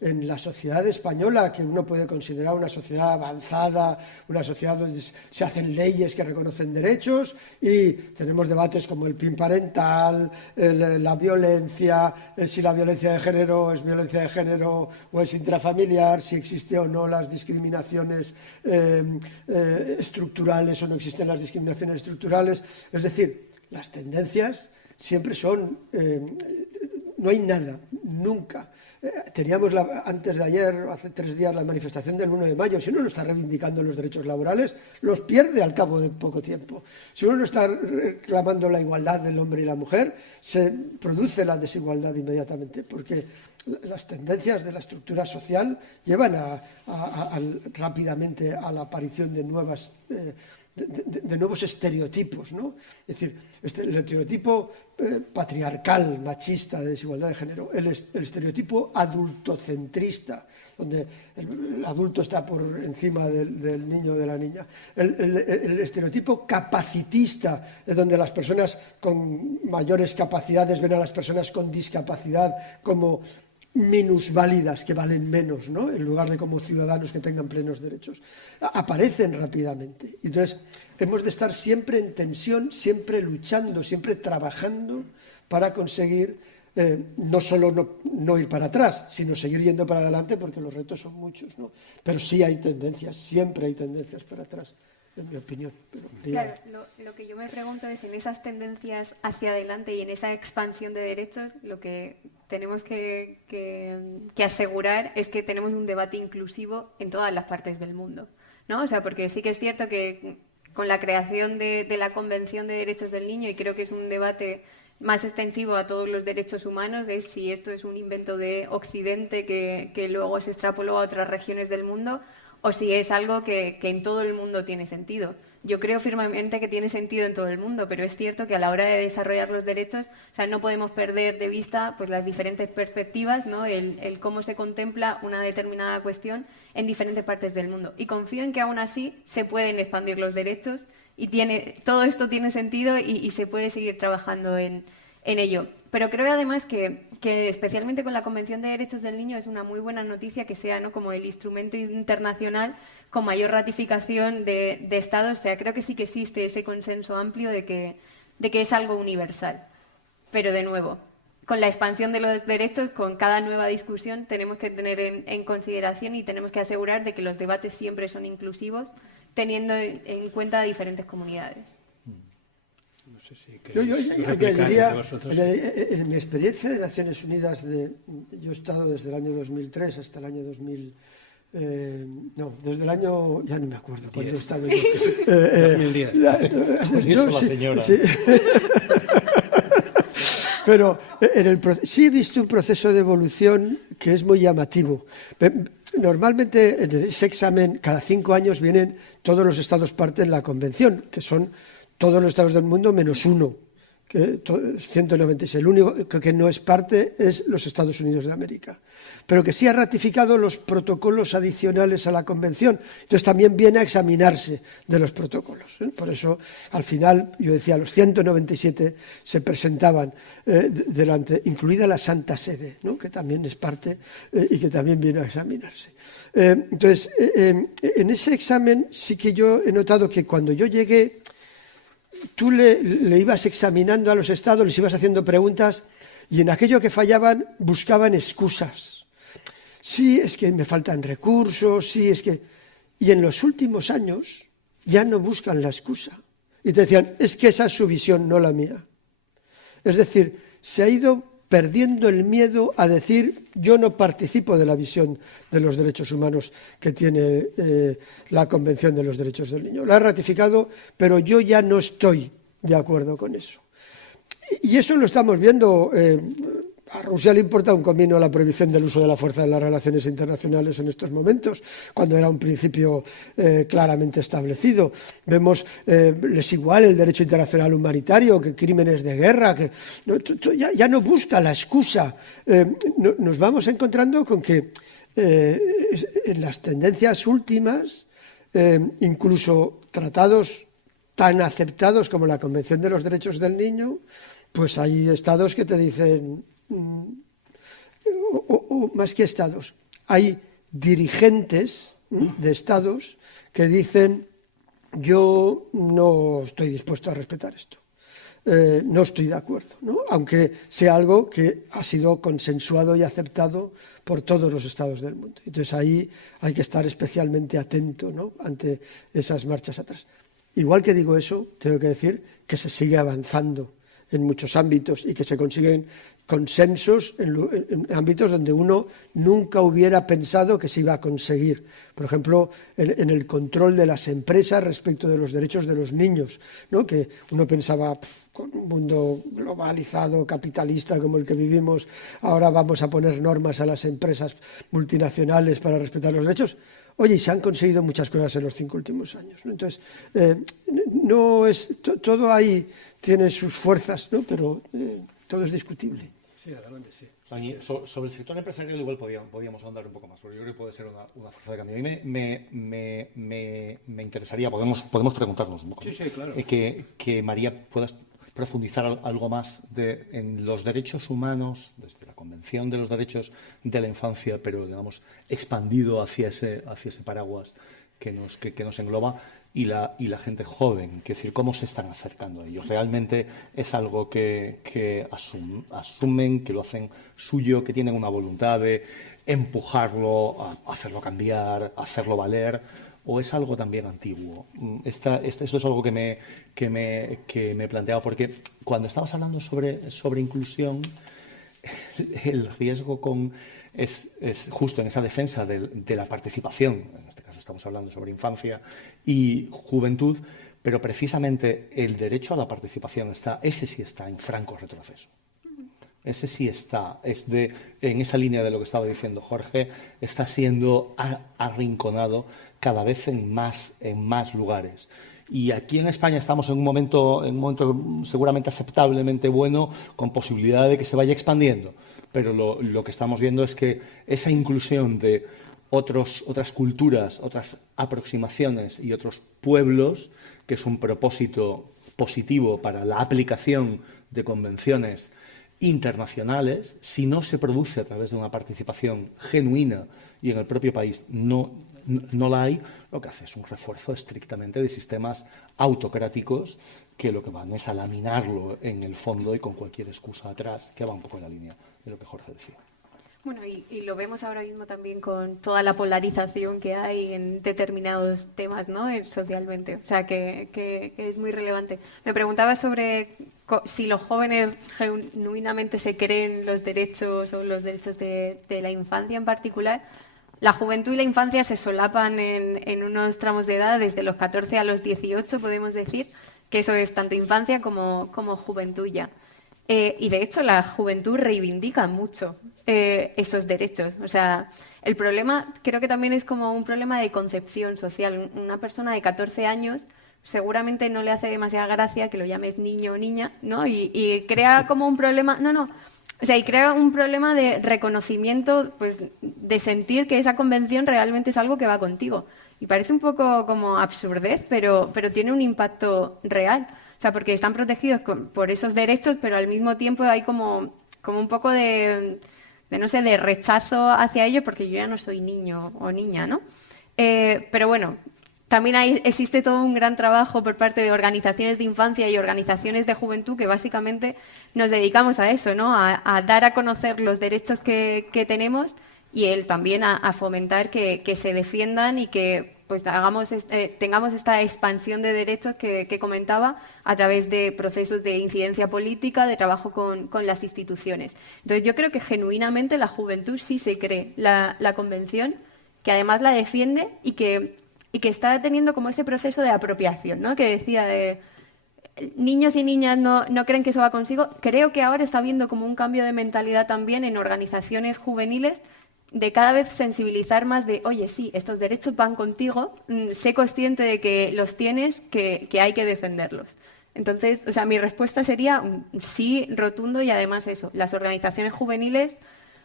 en la sociedad española que uno puede considerar una sociedad avanzada, una sociedad donde se hacen leyes que reconocen derechos, y tenemos debates como el PIN parental, la violencia, si la violencia de género es violencia de género o es intrafamiliar, si existe o no las discriminaciones estructurales o no existen las discriminaciones estructurales. Es decir, las tendencias siempre son, no hay nada, nunca. Teníamos antes de ayer, hace 3 días, la manifestación del 1 de mayo. Si uno no está reivindicando los derechos laborales, los pierde al cabo de poco tiempo. Si uno no está reclamando la igualdad del hombre y la mujer, se produce la desigualdad inmediatamente, porque las tendencias de la estructura social llevan rápidamente a la aparición de nuevas de nuevos estereotipos, ¿no? Es decir, el estereotipo patriarcal, machista, de desigualdad de género, el estereotipo adultocentrista, donde el adulto está por encima del niño o de la niña, el estereotipo capacitista, donde las personas con mayores capacidades ven a las personas con discapacidad como minusválidas, que valen menos, ¿no? En lugar de como ciudadanos que tengan plenos derechos. Aparecen rápidamente. Entonces, hemos de estar siempre en tensión, siempre luchando, siempre trabajando para conseguir no solo no ir para atrás, sino seguir yendo para adelante, porque los retos son muchos, ¿no? Pero sí hay tendencias, siempre hay tendencias para atrás, en mi opinión. Claro, lo que yo me pregunto es, en esas tendencias hacia adelante y en esa expansión de derechos, lo que tenemos que asegurar es que tenemos un debate inclusivo en todas las partes del mundo, ¿no? O sea, porque sí que es cierto que con la creación de la Convención de Derechos del Niño, y creo que es un debate más extensivo a todos los derechos humanos, de si esto es un invento de Occidente que luego se extrapoló a otras regiones del mundo, o si es algo que en todo el mundo tiene sentido. Yo creo firmemente que tiene sentido en todo el mundo, pero es cierto que a la hora de desarrollar los derechos, o sea, no podemos perder de vista pues las diferentes perspectivas, ¿no? El cómo se contempla una determinada cuestión en diferentes partes del mundo. Y confío en que aún así se pueden expandir los derechos y todo esto tiene sentido y se puede seguir trabajando en ello. Pero creo además que especialmente con la Convención de Derechos del Niño es una muy buena noticia que sea, ¿no?, como el instrumento internacional con mayor ratificación de Estados. O sea, creo que sí que existe ese consenso amplio de que es algo universal. Pero de nuevo, con la expansión de los derechos, con cada nueva discusión, tenemos que tener en consideración y tenemos que asegurar de que los debates siempre son inclusivos, teniendo en cuenta diferentes comunidades. No sé si Yo diría, en mi experiencia de Naciones Unidas, yo he estado desde el año 2003 hasta el año 2000, desde el año, ya no me acuerdo cuándo he estado yo. 2010. La señora. Sí. Pero sí he visto un proceso de evolución que es muy llamativo. Normalmente en ese examen, cada 5 años vienen todos los estados parte de la convención, que son todos los estados del mundo menos uno, que 196. El único que no es parte es los Estados Unidos de América, pero que sí ha ratificado los protocolos adicionales a la convención. Entonces también viene a examinarse de los protocolos. Por eso, al final, yo decía, los 197 se presentaban delante, incluida la Santa Sede, ¿no?, que también es parte y que también viene a examinarse. Entonces, en ese examen sí que yo he notado que cuando yo llegué, tú le ibas examinando a los estados, les ibas haciendo preguntas y en aquello que fallaban buscaban excusas. Sí, es que me faltan recursos, sí, es que... Y en los últimos años ya no buscan la excusa. Y te decían, es que esa es su visión, no la mía. Es decir, se ha ido perdiendo el miedo a decir, yo no participo de la visión de los derechos humanos que tiene la Convención de los Derechos del Niño. La ha ratificado, pero yo ya no estoy de acuerdo con eso. Y eso lo estamos viendo. A Rusia le importa un comino la prohibición del uso de la fuerza en las relaciones internacionales en estos momentos, cuando era un principio claramente establecido. Vemos, es igual el derecho internacional humanitario, que crímenes de guerra, que ya no busca la excusa. Nos vamos encontrando con que en las tendencias últimas, incluso tratados tan aceptados como la Convención de los Derechos del Niño, pues hay estados que te dicen... O más que estados, hay dirigentes de estados que dicen, yo no estoy dispuesto a respetar esto, no estoy de acuerdo, ¿no?, aunque sea algo que ha sido consensuado y aceptado por todos los estados del mundo. Entonces ahí hay que estar especialmente atento, ¿no?, ante esas marchas atrás. Igual que digo eso, tengo que decir que se sigue avanzando en muchos ámbitos y que se consiguen consensos en ámbitos donde uno nunca hubiera pensado que se iba a conseguir. Por ejemplo, en el control de las empresas respecto de los derechos de los niños, ¿no?, que uno pensaba, con un mundo globalizado, capitalista como el que vivimos, ahora vamos a poner normas a las empresas multinacionales para respetar los derechos. Oye, y se han conseguido muchas cosas en los 5 últimos años, ¿no? Entonces, no es, todo ahí tiene sus fuerzas, ¿no? Pero todo es discutible. Sí, adelante, sí. Sobre el sector empresarial igual podíamos ahondar un poco más, porque yo creo que puede ser una fuerza de cambio. A mí me interesaría, podemos preguntarnos un poco, sí, sí, claro. que María puedas profundizar algo más en los derechos humanos, desde la Convención de los Derechos de la Infancia, pero digamos expandido hacia ese paraguas que nos engloba, y la gente joven, es decir, cómo se están acercando a ellos. Realmente es algo que asumen, que lo hacen suyo, que tienen una voluntad de empujarlo, a hacerlo cambiar, a hacerlo valer, o es algo también antiguo. Esto es algo que me planteaba, porque cuando estabas hablando sobre inclusión, el riesgo es justo en esa defensa de la participación. En este caso estamos hablando sobre infancia y juventud, pero precisamente el derecho a la participación ese sí está en franco retroceso. Ese sí está, en esa línea de lo que estaba diciendo Jorge, está siendo arrinconado cada vez en más lugares. Y aquí en España estamos en un momento seguramente aceptablemente bueno, con posibilidad de que se vaya expandiendo. Pero lo que estamos viendo es que esa inclusión de otras culturas, otras aproximaciones y otros pueblos, que es un propósito positivo para la aplicación de convenciones internacionales, si no se produce a través de una participación genuina y en el propio país no la hay, lo que hace es un refuerzo estrictamente de sistemas autocráticos que lo que van es a laminarlo en el fondo y con cualquier excusa atrás, que va un poco en la línea de lo que Jorge decía. Bueno, y lo vemos ahora mismo también con toda la polarización que hay en determinados temas, ¿no? Socialmente. O sea, que es muy relevante. Me preguntaba sobre si los jóvenes genuinamente se creen los derechos o los derechos de la infancia en particular. La juventud y la infancia se solapan en unos tramos de edad, desde los 14 a los 18, podemos decir, que eso es tanto infancia como juventud ya. Y de hecho la juventud reivindica mucho esos derechos. O sea, el problema creo que también es como un problema de concepción social. Una persona de 14 años seguramente no le hace demasiada gracia que lo llames niño o niña, ¿no? Y crea como un problema... O sea, y crea un problema de reconocimiento, pues, de sentir que esa convención realmente es algo que va contigo. Y parece un poco como absurdez, pero tiene un impacto real. O sea, porque están protegidos por esos derechos, pero al mismo tiempo hay como un poco de no sé, de rechazo hacia ellos, porque yo ya no soy niño o niña, ¿no? Pero bueno, también existe todo un gran trabajo por parte de organizaciones de infancia y organizaciones de juventud que básicamente nos dedicamos a eso, ¿no? A dar a conocer los derechos que tenemos y también a fomentar que se defiendan y que pues tengamos esta expansión de derechos que comentaba a través de procesos de incidencia política, de trabajo con las instituciones. Entonces yo creo que genuinamente la juventud sí se cree la convención, que además la defiende y que está teniendo como ese proceso de apropiación, ¿no? Que decía de niños y niñas no creen que eso va consigo. Creo que ahora está habiendo como un cambio de mentalidad también en organizaciones juveniles de cada vez sensibilizar más de, oye, sí, estos derechos van contigo, sé consciente de que los tienes, que hay que defenderlos. Entonces, o sea, mi respuesta sería sí, rotundo, y además eso, las organizaciones juveniles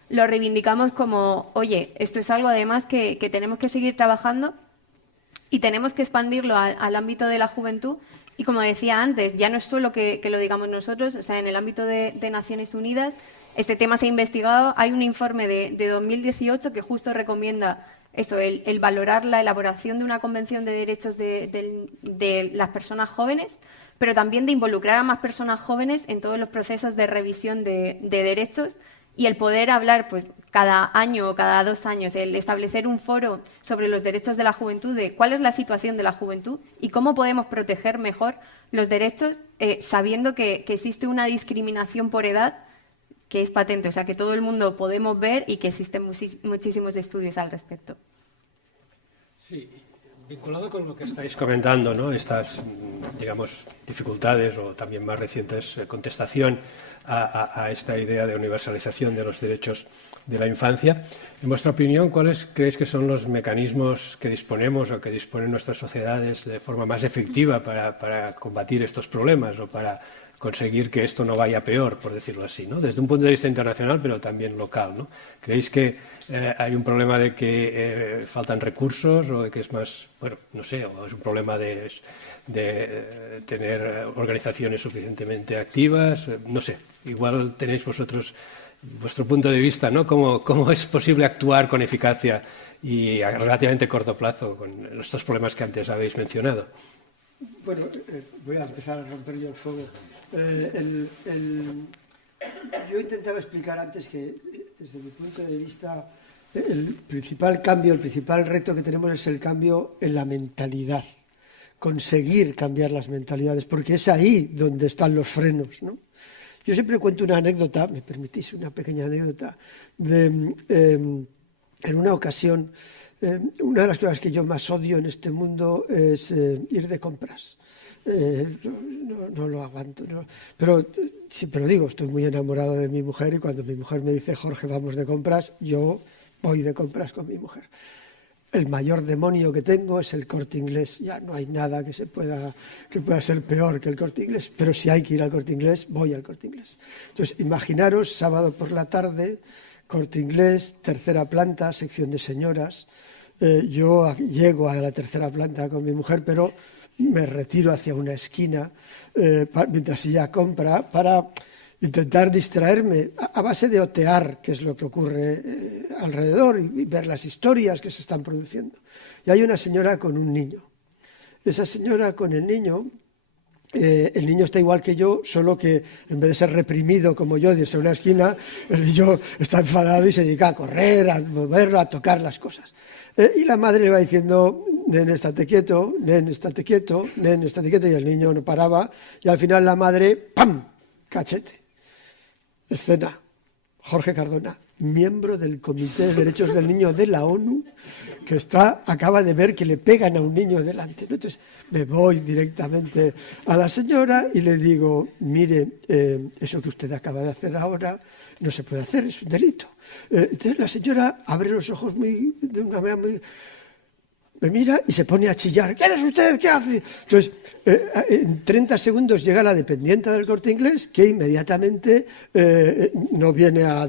lo reivindicamos como, oye, esto es algo además que tenemos que seguir trabajando y tenemos que expandirlo al ámbito de la juventud. Y como decía antes, ya no es solo que lo digamos nosotros, o sea, en el ámbito de Naciones Unidas, este tema se ha investigado. Hay un informe de 2018 que justo recomienda eso, el valorar la elaboración de una convención de derechos de las personas jóvenes, pero también de involucrar a más personas jóvenes en todos los procesos de revisión de derechos y el poder hablar pues cada año o cada 2 años, el establecer un foro sobre los derechos de la juventud, de cuál es la situación de la juventud y cómo podemos proteger mejor los derechos, sabiendo que existe una discriminación por edad que es patente, o sea, que todo el mundo podemos ver y que existen muchísimos estudios al respecto. Sí, vinculado con lo que estáis comentando, ¿no? Estas digamos, dificultades o también más recientes contestación a esta idea de universalización de los derechos de la infancia. En vuestra opinión, ¿cuáles creéis que son los mecanismos que disponemos o que disponen nuestras sociedades de forma más efectiva para combatir estos problemas o para conseguir que esto no vaya peor, por decirlo así, ¿no? Desde un punto de vista internacional, pero también local, ¿no? ¿Creéis que hay un problema de que faltan recursos o de que es más, bueno, no sé, o es un problema de tener organizaciones suficientemente activas? No sé, igual tenéis vosotros vuestro punto de vista, ¿no? ¿Cómo es posible actuar con eficacia y a relativamente corto plazo con estos problemas que antes habéis mencionado? Bueno, voy a empezar a romper yo el fuego. Yo intentaba explicar antes que, desde mi punto de vista, el principal cambio, el principal reto que tenemos es el cambio en la mentalidad. Conseguir cambiar las mentalidades, porque es ahí donde están los frenos, ¿no? Yo siempre cuento una anécdota, me permitís una pequeña anécdota, en una ocasión, una de las cosas que yo más odio en este mundo es ir de compras. No lo aguanto, ¿no? Pero siempre lo digo, estoy muy enamorado de mi mujer y cuando mi mujer me dice, Jorge, vamos de compras, yo voy de compras con mi mujer. El mayor demonio que tengo es el Corte Inglés. Ya no hay nada que pueda ser peor que el Corte Inglés, pero si hay que ir al Corte Inglés, voy al Corte Inglés. Entonces, imaginaros, sábado por la tarde, Corte Inglés, tercera planta, sección de señoras. Yo llego a la tercera planta con mi mujer, pero me retiro hacia una esquina mientras ella compra para intentar distraerme a base de otear qué es lo que ocurre alrededor y ver las historias que se están produciendo. Y hay una señora con un niño. Esa señora con el niño está igual que yo, solo que en vez de ser reprimido como yo desde una esquina, el niño está enfadado y se dedica a correr, a moverlo, a tocar las cosas. Y la madre le va diciendo, nene, estate quieto, nene, estate quieto, nene, estate quieto, y el niño no paraba, y al final la madre, ¡pam!, cachete. Escena, Jorge Cardona, miembro del Comité de Derechos del Niño de la ONU, que acaba de ver que le pegan a un niño delante, ¿no? Entonces me voy directamente a la señora y le digo, mire, eso que usted acaba de hacer ahora no se puede hacer, es un delito. Entonces la señora abre los ojos de una manera muy... Me mira y se pone a chillar. ¿Quién es usted? ¿Qué hace? Entonces, en 30 segundos llega la dependiente del Corte Inglés, que inmediatamente no viene a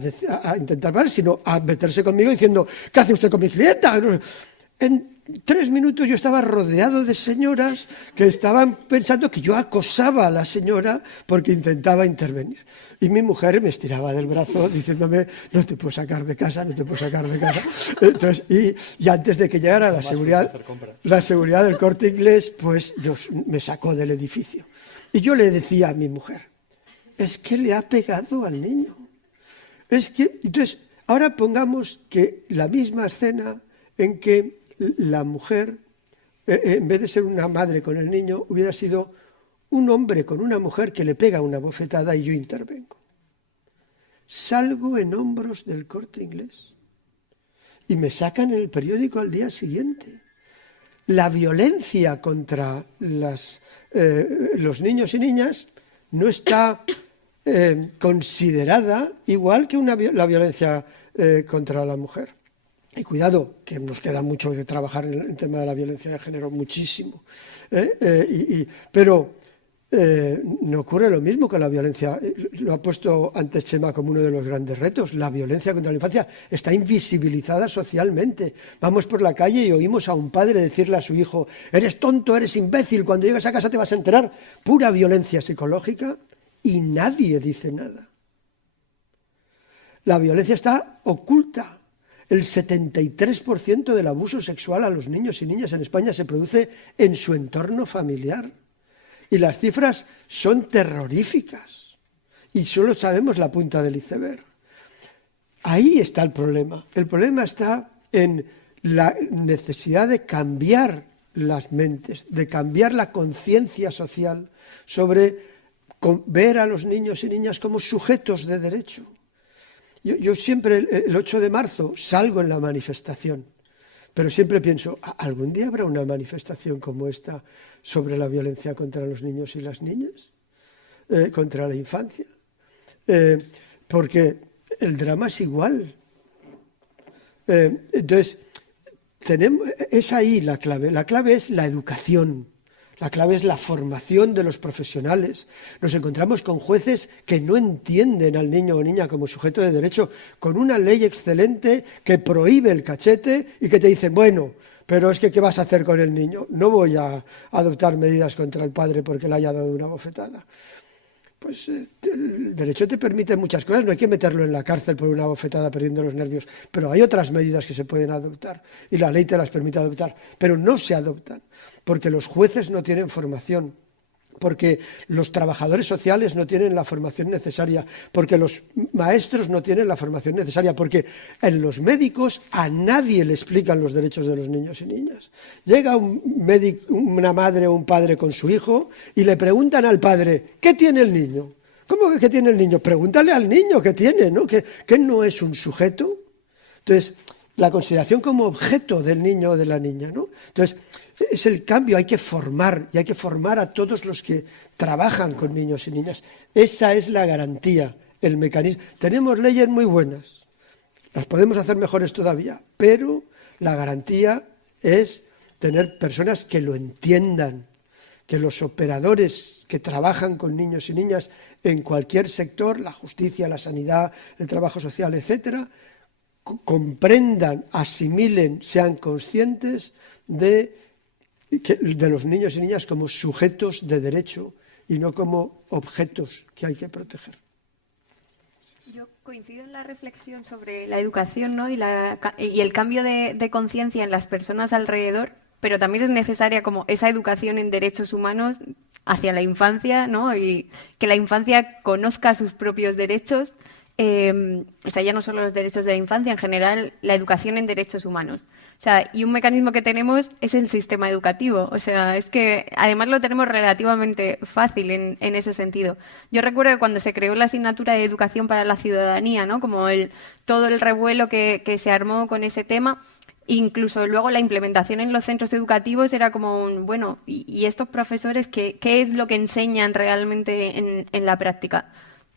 intentar parar, sino a meterse conmigo diciendo, ¿qué hace usted con mi clienta? En 3 minutos yo estaba rodeado de señoras que estaban pensando que yo acosaba a la señora porque intentaba intervenir. Y mi mujer me estiraba del brazo diciéndome, no te puedo sacar de casa, no te puedo sacar de casa. Entonces, y antes de que llegara la seguridad del Corte Inglés, pues me sacó del edificio. Y yo le decía a mi mujer, es que le ha pegado al niño. Entonces, ahora pongamos que la misma escena en que la mujer, en vez de ser una madre con el niño, hubiera sido un hombre con una mujer que le pega una bofetada y yo intervengo. Salgo en hombros del Corte Inglés y me sacan en el periódico al día siguiente. La violencia contra los niños y niñas no está considerada igual que la violencia contra la mujer. Y cuidado, que nos queda mucho de trabajar en el tema de la violencia de género, muchísimo. Pero no ocurre lo mismo con la violencia. Lo ha puesto antes Chema como uno de los grandes retos. La violencia contra la infancia está invisibilizada socialmente. Vamos por la calle y oímos a un padre decirle a su hijo, eres tonto, eres imbécil, cuando llegas a casa te vas a enterar. Pura violencia psicológica y nadie dice nada. La violencia está oculta. El 73% del abuso sexual a los niños y niñas en España se produce en su entorno familiar. Y las cifras son terroríficas. Y solo sabemos la punta del iceberg. Ahí está el problema. El problema está en la necesidad de cambiar las mentes, de cambiar la conciencia social sobre ver a los niños y niñas como sujetos de derecho. Yo siempre el 8 de marzo salgo en la manifestación, pero siempre pienso, ¿algún día habrá una manifestación como esta sobre la violencia contra los niños y las niñas? Contra la infancia. Porque el drama es igual. Entonces, es ahí la clave. La clave es la educación. La clave es la formación de los profesionales. Nos encontramos con jueces que no entienden al niño o niña como sujeto de derecho, con una ley excelente que prohíbe el cachete y que te dicen, bueno, pero es que ¿qué vas a hacer con el niño? No voy a adoptar medidas contra el padre porque le haya dado una bofetada. Pues el derecho te permite muchas cosas, no hay que meterlo en la cárcel por una bofetada perdiendo los nervios, pero hay otras medidas que se pueden adoptar y la ley te las permite adoptar, pero no se adoptan porque los jueces no tienen formación, porque los trabajadores sociales no tienen la formación necesaria, porque los maestros no tienen la formación necesaria, porque en los médicos a nadie le explican los derechos de los niños y niñas. Llega una madre o un padre con su hijo y le preguntan al padre, ¿qué tiene el niño? ¿Cómo que tiene el niño? Pregúntale al niño qué tiene, ¿no? ¿Que no es un sujeto? Entonces, la consideración como objeto del niño o de la niña, ¿no? Entonces, es el cambio, hay que formar, y hay que formar a todos los que trabajan con niños y niñas. Esa es la garantía, el mecanismo. Tenemos leyes muy buenas, las podemos hacer mejores todavía, pero la garantía es tener personas que lo entiendan, que los operadores que trabajan con niños y niñas en cualquier sector, la justicia, la sanidad, el trabajo social, etcétera, comprendan, asimilen, sean conscientes de los niños y niñas como sujetos de derecho y no como objetos que hay que proteger. Yo coincido en la reflexión sobre la educación, ¿no? y el cambio de conciencia en las personas alrededor, pero también es necesaria como esa educación en derechos humanos hacia la infancia, ¿no? Y que la infancia conozca sus propios derechos, o sea, ya no solo los derechos de la infancia, en general la educación en derechos humanos. O sea, y un mecanismo que tenemos es el sistema educativo. O sea, es que además lo tenemos relativamente fácil en ese sentido. Yo recuerdo que cuando se creó la asignatura de educación para la ciudadanía, ¿no? Como todo el revuelo que se armó con ese tema, incluso luego la implementación en los centros educativos era como bueno, ¿y estos profesores qué es lo que enseñan realmente en la práctica?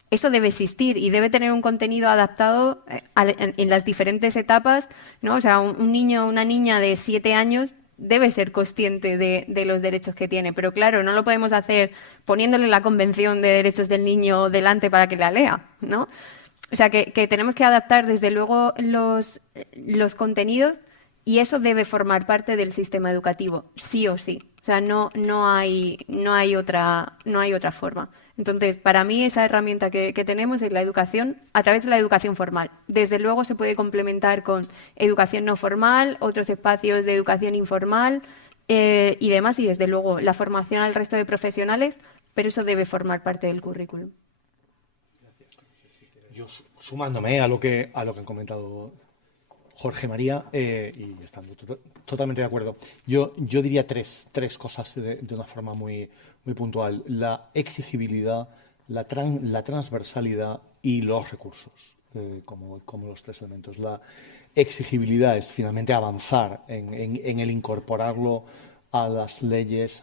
Eso debe existir y debe tener un contenido adaptado en las diferentes etapas, ¿no? O sea, un niño o una niña de 7 años debe ser consciente de los derechos que tiene, pero claro, no lo podemos hacer poniéndole la Convención de Derechos del Niño delante para que la lea, ¿no? O sea, que tenemos que adaptar desde luego los contenidos y eso debe formar parte del sistema educativo, sí o sí. O sea, no hay otra forma. Entonces, para mí esa herramienta que tenemos es la educación a través de la educación formal. Desde luego se puede complementar con educación no formal, otros espacios de educación informal y demás, y desde luego la formación al resto de profesionales, pero eso debe formar parte del currículum. Yo sumándome a lo que han comentado Jorge María, y estando totalmente de acuerdo, yo diría tres cosas de una forma muy puntual: la exigibilidad, la transversalidad y los recursos, como los tres elementos. La exigibilidad es finalmente avanzar en el incorporarlo a las leyes,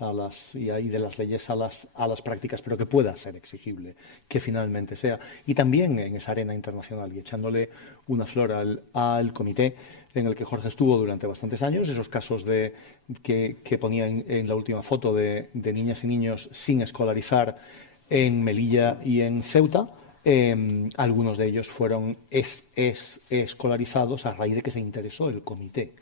y de las leyes a las prácticas, pero que pueda ser exigible, que finalmente sea. Y también en esa arena internacional, y echándole una flor al comité en el que Jorge estuvo durante bastantes años, esos casos que ponía en la última foto de niñas y niños sin escolarizar en Melilla y en Ceuta. Algunos de ellos fueron escolarizados a raíz de que se interesó el comité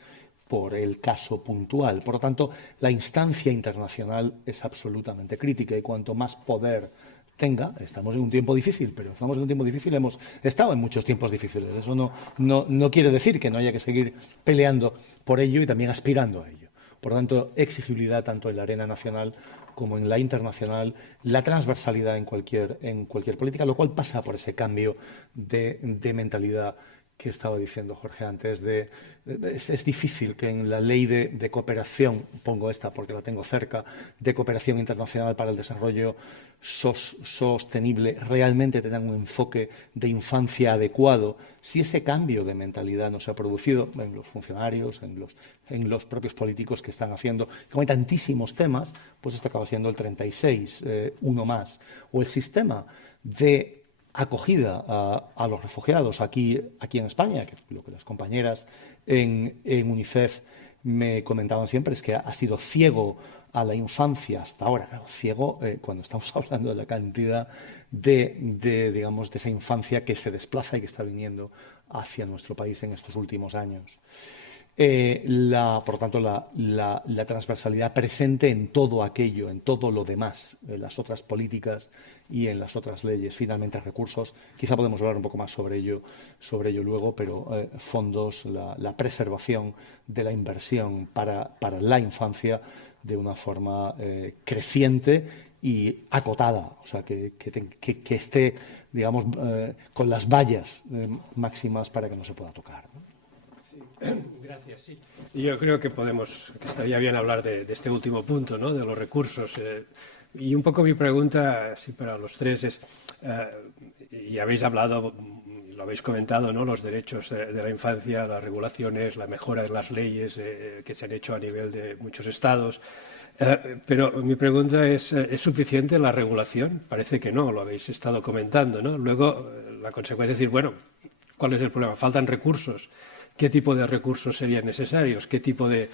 por el caso puntual. Por lo tanto, la instancia internacional es absolutamente crítica y cuanto más poder tenga, estamos en un tiempo difícil, pero estamos en un tiempo difícil, hemos estado en muchos tiempos difíciles. Eso no quiere decir que no haya que seguir peleando por ello y también aspirando a ello. Por lo tanto, exigibilidad tanto en la arena nacional como en la internacional, la transversalidad en cualquier política, lo cual pasa por ese cambio de mentalidad que estaba diciendo Jorge antes. Es difícil que en la ley de cooperación, pongo esta porque la tengo cerca, de cooperación internacional para el desarrollo sostenible, realmente tengan un enfoque de infancia adecuado, si ese cambio de mentalidad no se ha producido en los funcionarios, en los propios políticos que están haciendo, como hay tantísimos temas, pues esto acaba siendo el 36, uno más. O el sistema de acogida a los refugiados aquí en España, que lo que las compañeras en UNICEF me comentaban siempre es que ha sido ciego a la infancia hasta ahora. Claro, ciego cuando estamos hablando de la cantidad digamos, de esa infancia que se desplaza y que está viniendo hacia nuestro país en estos últimos años. Por tanto, la transversalidad presente en todo aquello, en todo lo demás, en las otras políticas y en las otras leyes. Finalmente, recursos. Quizá podemos hablar un poco más sobre ello luego, pero fondos, la preservación de la inversión para la infancia de una forma creciente y acotada, o sea, que esté, digamos, con las vallas máximas para que no se pueda tocar, ¿no? Gracias. Sí. Yo creo que estaría bien hablar de este último punto, ¿no? De los recursos. Y un poco mi pregunta, sí, para los tres es, y habéis hablado, lo habéis comentado, ¿no? Los derechos de la infancia, las regulaciones, la mejora de las leyes que se han hecho a nivel de muchos estados. Pero mi pregunta es suficiente la regulación? Parece que no, lo habéis estado comentando, ¿no? Luego, la consecuencia es decir, bueno, ¿cuál es el problema? Faltan recursos. ¿Qué tipo de recursos serían necesarios? ¿Qué tipo de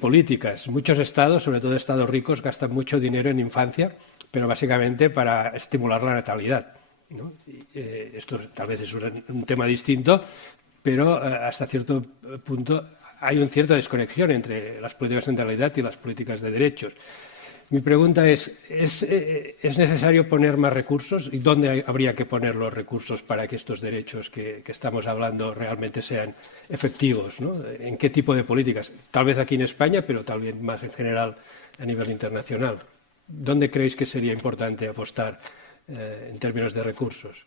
políticas? Muchos estados, sobre todo estados ricos, gastan mucho dinero en infancia, pero básicamente para estimular la natalidad, ¿no? Esto tal vez es un tema distinto, pero hasta cierto punto hay una cierta desconexión entre las políticas de natalidad y las políticas de derechos. Mi pregunta ¿es necesario poner más recursos? ¿Y dónde habría que poner los recursos para que estos derechos que estamos hablando realmente sean efectivos, ¿no? ¿En qué tipo de políticas? Tal vez aquí en España, pero tal vez más en general a nivel internacional. ¿Dónde creéis que sería importante apostar en términos de recursos?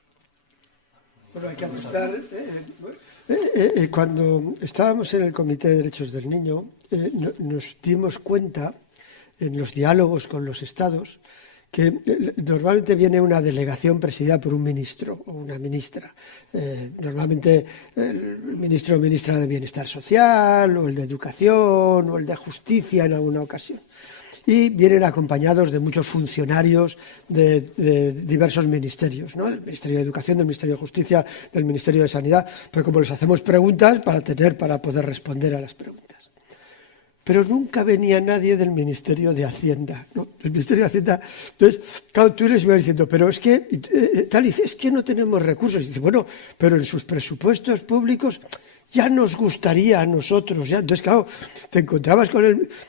Bueno, hay que apostar. Cuando estábamos en el Comité de Derechos del Niño, nos dimos cuenta en los diálogos con los estados que normalmente viene una delegación presidida por un ministro o una ministra. Normalmente el ministro o ministra de Bienestar Social, o el de Educación, o el de Justicia en alguna ocasión. Y vienen acompañados de muchos funcionarios de diversos ministerios, ¿no? Del Ministerio de Educación, del Ministerio de Justicia, del Ministerio de Sanidad, pues como les hacemos preguntas para poder responder a las preguntas. Pero nunca venía nadie del Ministerio de Hacienda, ¿no? Del Ministerio de Hacienda. Entonces, claro, tú les ibas diciendo, pero es que, es que no tenemos recursos. Y dice, bueno, pero en sus presupuestos públicos ya nos gustaría a nosotros. Ya. Entonces, claro, te encontrabas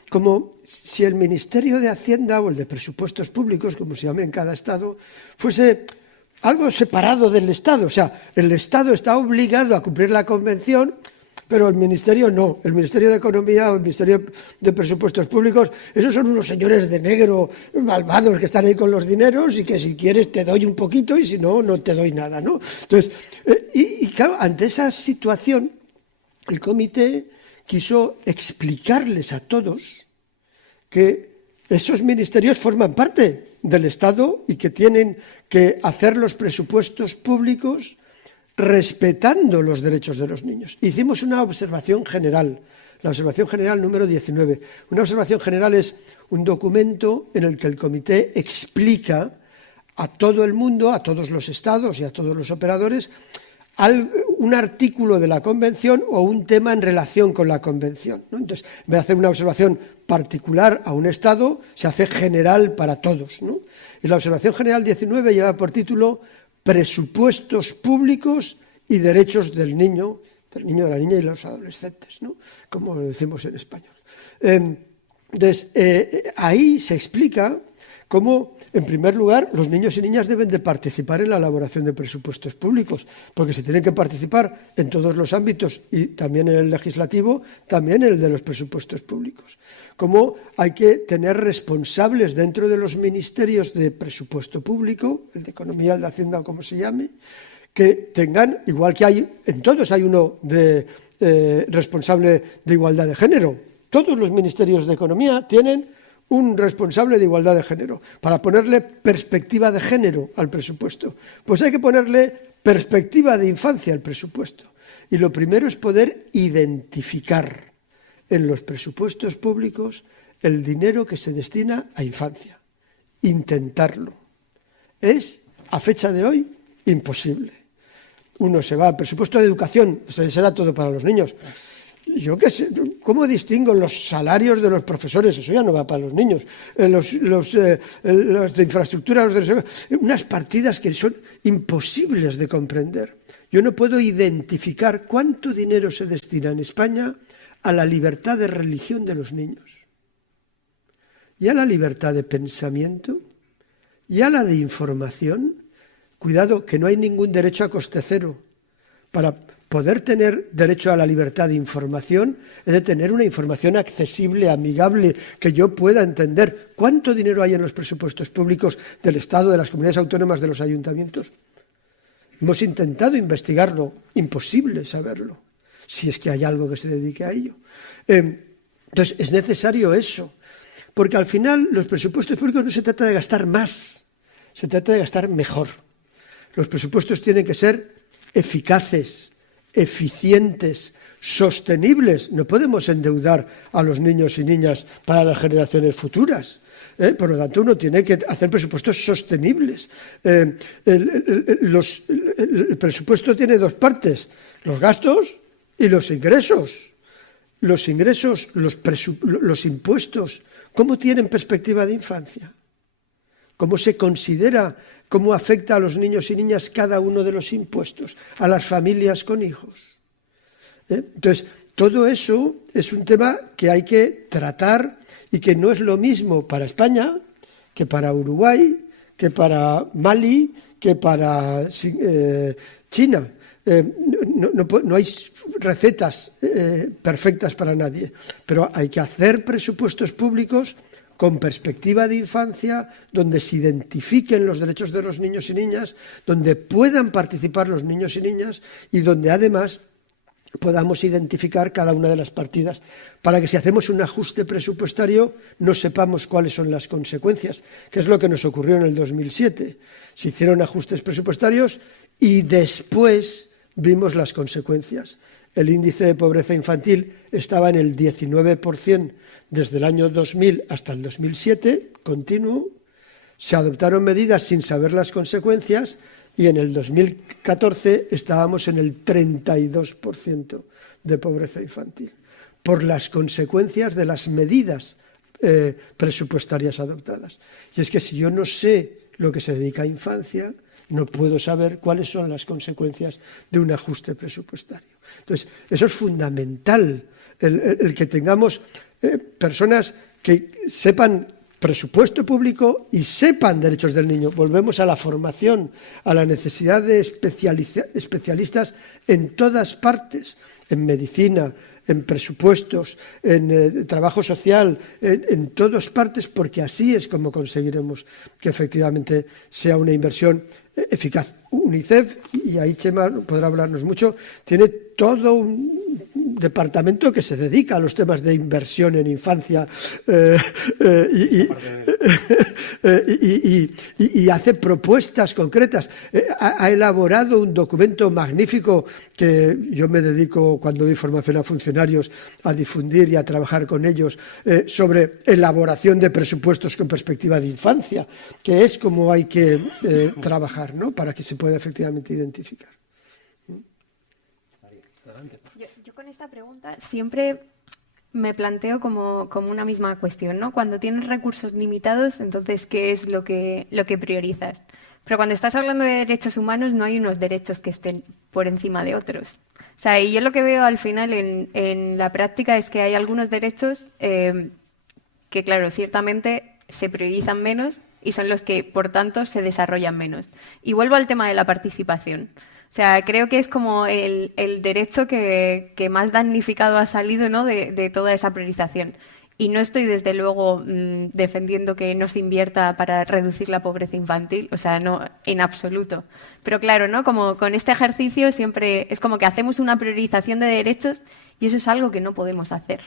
como si el Ministerio de Hacienda o el de Presupuestos Públicos, como se llame en cada estado, fuese algo separado del Estado. O sea, el Estado está obligado a cumplir la Convención, pero el Ministerio no. El Ministerio de Economía o el Ministerio de Presupuestos Públicos, esos son unos señores de negro malvados que están ahí con los dineros y que si quieres te doy un poquito y si no, no te doy nada, ¿no? Entonces, y claro, ante esa situación, el comité quiso explicarles a todos que esos ministerios forman parte del Estado y que tienen que hacer los presupuestos públicos respetando los derechos de los niños. Hicimos una observación general, la observación general número 19. Una observación general es un documento en el que el comité explica a todo el mundo, a todos los estados y a todos los operadores, un artículo de la Convención o un tema en relación con la Convención, ¿no? Entonces, en vez de hacer una observación particular a un estado, se hace general para todos, ¿no? Y la observación general 19 lleva por título Presupuestos públicos y derechos del niño, de la niña y los adolescentes, ¿no? Como lo decimos en español. Entonces, ahí se explica cómo, en primer lugar, los niños y niñas deben de participar en la elaboración de presupuestos públicos, porque se tienen que participar en todos los ámbitos y también en el legislativo, también en el de los presupuestos públicos. Cómo hay que tener responsables dentro de los ministerios de presupuesto público, el de Economía, el de Hacienda o como se llame, que tengan, igual que hay, en todos hay uno responsable de igualdad de género. Todos los ministerios de Economía tienen un responsable de igualdad de género, para ponerle perspectiva de género al presupuesto. Pues hay que ponerle perspectiva de infancia al presupuesto. Y lo primero es poder identificar en los presupuestos públicos el dinero que se destina a infancia. Intentarlo. Es, a fecha de hoy, imposible. Uno se va al presupuesto de educación, será todo para los niños. Yo qué sé, ¿cómo distingo los salarios de los profesores? Eso ya no va para los niños. Los de infraestructura, unas partidas que son imposibles de comprender. Yo no puedo identificar cuánto dinero se destina en España a la libertad de religión de los niños, y a la libertad de pensamiento, y a la de información. Cuidado, que no hay ningún derecho a coste cero. Para poder tener derecho a la libertad de información, es de tener una información accesible, amigable, que yo pueda entender. ¿Cuánto dinero hay en los presupuestos públicos del Estado, de las comunidades autónomas, de los ayuntamientos? Hemos intentado investigarlo, imposible saberlo, si es que hay algo que se dedique a ello. Entonces, es necesario eso, porque al final los presupuestos públicos no se trata de gastar más, se trata de gastar mejor. Los presupuestos tienen que ser eficaces, eficientes, sostenibles. No podemos endeudar a los niños y niñas para las generaciones futuras. Por lo tanto, uno tiene que hacer presupuestos sostenibles. El presupuesto tiene dos partes, los gastos y los ingresos. Los ingresos, los impuestos, ¿cómo tienen perspectiva de infancia? ¿Cómo se considera, cómo afecta a los niños y niñas cada uno de los impuestos, a las familias con hijos? Entonces, todo eso es un tema que hay que tratar y que no es lo mismo para España que para Uruguay, que para Mali, que para China. No hay recetas perfectas para nadie, pero hay que hacer presupuestos públicos con perspectiva de infancia, donde se identifiquen los derechos de los niños y niñas, donde puedan participar los niños y niñas y donde además podamos identificar cada una de las partidas para que si hacemos un ajuste presupuestario no sepamos cuáles son las consecuencias, que es lo que nos ocurrió en el 2007. Se hicieron ajustes presupuestarios y después vimos las consecuencias. El índice de pobreza infantil estaba en el 19% desde el año 2000 hasta el 2007, continuo. Se adoptaron medidas sin saber las consecuencias y en el 2014 estábamos en el 32% de pobreza infantil, por las consecuencias de las medidas presupuestarias adoptadas. Y es que si yo no sé lo que se dedica a infancia, no puedo saber cuáles son las consecuencias de un ajuste presupuestario. Entonces, eso es fundamental, el que tengamos personas que sepan presupuesto público y sepan derechos del niño. Volvemos a la formación, a la necesidad de especialistas en todas partes, en medicina, en presupuestos, en trabajo social, en todas partes, porque así es como conseguiremos que efectivamente sea una inversión eficaz. UNICEF, y ahí Chema podrá hablarnos mucho, tiene todo un departamento que se dedica a los temas de inversión en infancia y hace propuestas concretas. Ha elaborado un documento magnífico que yo me dedico, cuando doy formación a funcionarios, a difundir y a trabajar con ellos sobre elaboración de presupuestos con perspectiva de infancia, que es como hay que trabajar, ¿no?, para que se pueda efectivamente identificar. Yo con esta pregunta siempre me planteo como una misma cuestión, ¿no? Cuando tienes recursos limitados, entonces, ¿qué es lo que priorizas? Pero cuando estás hablando de derechos humanos, no hay unos derechos que estén por encima de otros. O sea, y yo lo que veo al final en la práctica es que hay algunos derechos que, claro, ciertamente se priorizan menos y son los que, por tanto, se desarrollan menos. Y vuelvo al tema de la participación. O sea, creo que es como el derecho que más damnificado ha salido, ¿no?, de toda esa priorización. Y no estoy, desde luego, defendiendo que no se invierta para reducir la pobreza infantil, o sea, no, en absoluto. Pero claro, ¿no? Como con este ejercicio siempre es como que hacemos una priorización de derechos y eso es algo que no podemos hacer.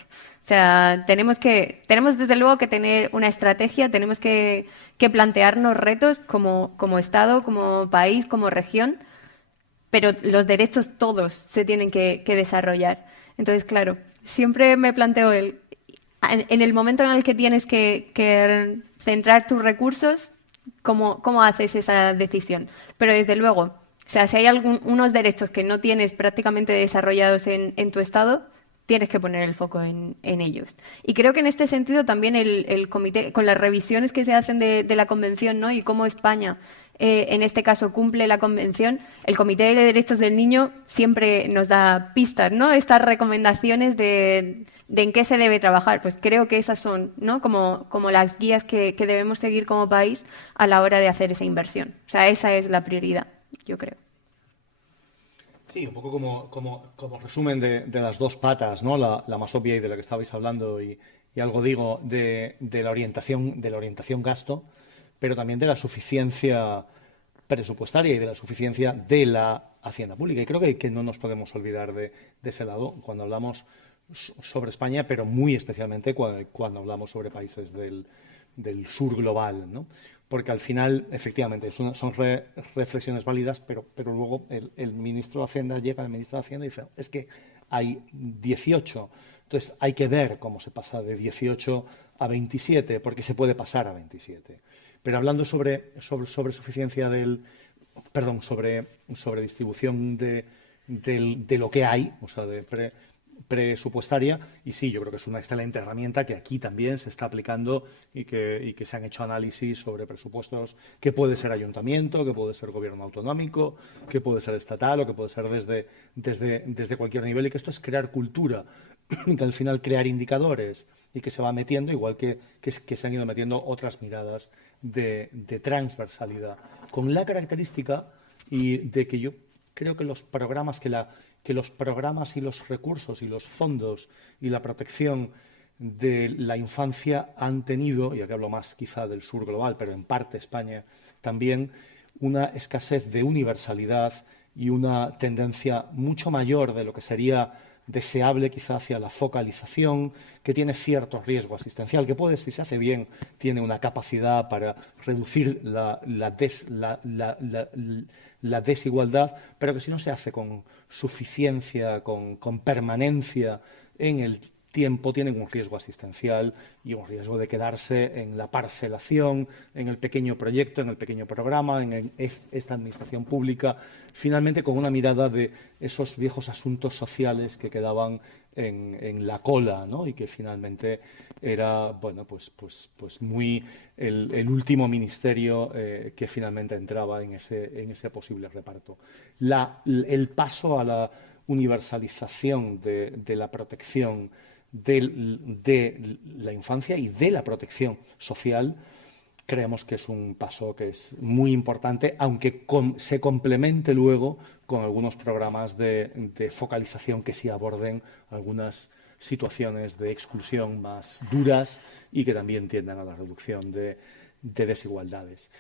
O sea, tenemos desde luego que tener una estrategia, tenemos que plantearnos retos como Estado, como país, como región, pero los derechos todos se tienen que desarrollar. Entonces, claro, siempre me planteo en el momento en el que tienes que centrar tus recursos, ¿cómo haces esa decisión? Pero desde luego, o sea, si hay unos derechos que no tienes prácticamente desarrollados en tu Estado, tienes que poner el foco en ellos. Y creo que en este sentido también el comité, con las revisiones que se hacen de la Convención, ¿no? Y cómo España, en este caso, cumple la Convención, el Comité de Derechos del Niño siempre nos da pistas, ¿no? Estas recomendaciones de en qué se debe trabajar. Pues creo que esas son, ¿no? como las guías que debemos seguir como país a la hora de hacer esa inversión. O sea, esa es la prioridad, yo creo. Sí, un poco como resumen de las dos patas, ¿no? La más obvia y de la que estabais hablando y algo digo de la orientación gasto, pero también de la suficiencia presupuestaria y de la suficiencia de la hacienda pública. Y creo que no nos podemos olvidar de ese lado cuando hablamos sobre España, pero muy especialmente cuando hablamos sobre países del sur global, ¿no? Porque al final, efectivamente, son reflexiones válidas, pero luego el ministro de Hacienda llega, el ministro de Hacienda y dice, es que hay 18, entonces hay que ver cómo se pasa de 18 a 27, porque se puede pasar a 27. Pero hablando sobre suficiencia sobre distribución de lo que hay, o sea, presupuestaria, y sí, yo creo que es una excelente herramienta que aquí también se está aplicando y que se han hecho análisis sobre presupuestos que puede ser ayuntamiento, que puede ser gobierno autonómico, que puede ser estatal o que puede ser desde cualquier nivel, y que esto es crear cultura y que al final crear indicadores y que se va metiendo, igual que se han ido metiendo otras miradas de transversalidad, con la característica y de que yo creo que los programas y los recursos y los fondos y la protección de la infancia han tenido, y aquí hablo más quizá del sur global, pero en parte España también, una escasez de universalidad y una tendencia mucho mayor de lo que sería deseable quizá hacia la focalización, que tiene cierto riesgo asistencial, que puede, si se hace bien, tiene una capacidad para reducir la desigualdad, pero que si no se hace con suficiencia, con permanencia en el tiempo, tienen un riesgo asistencial y un riesgo de quedarse en la parcelación, en el pequeño proyecto, en el pequeño programa, en esta administración pública, finalmente con una mirada de esos viejos asuntos sociales que quedaban en la cola, ¿no? Y que finalmente era, bueno, pues muy el último ministerio que finalmente entraba en ese posible reparto. El paso a la universalización de la protección de la infancia y de la protección social, creemos que es un paso que es muy importante, aunque se complemente luego con algunos programas de focalización que sí aborden algunas situaciones de exclusión más duras y que también tiendan a la reducción de desigualdades.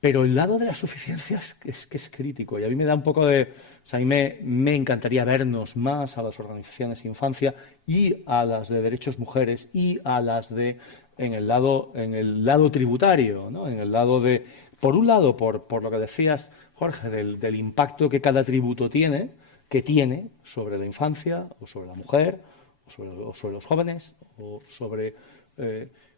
Pero el lado de la suficiencia es que es crítico y a mí me da un poco de... O sea, a mí me encantaría vernos más a las organizaciones de infancia y a las de derechos mujeres y a las en el lado tributario, ¿no? En el lado de... Por un lado, por lo que decías, Jorge, del impacto que cada tributo tiene sobre la infancia o sobre la mujer o sobre los jóvenes o sobre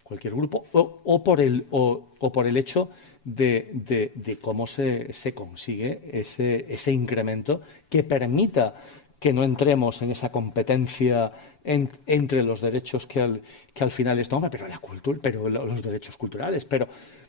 cualquier grupo o por el hecho de cómo se consigue ese incremento que permita que no entremos en esa competencia entre los derechos que al final es, no, pero la cultura, pero los derechos culturales, pero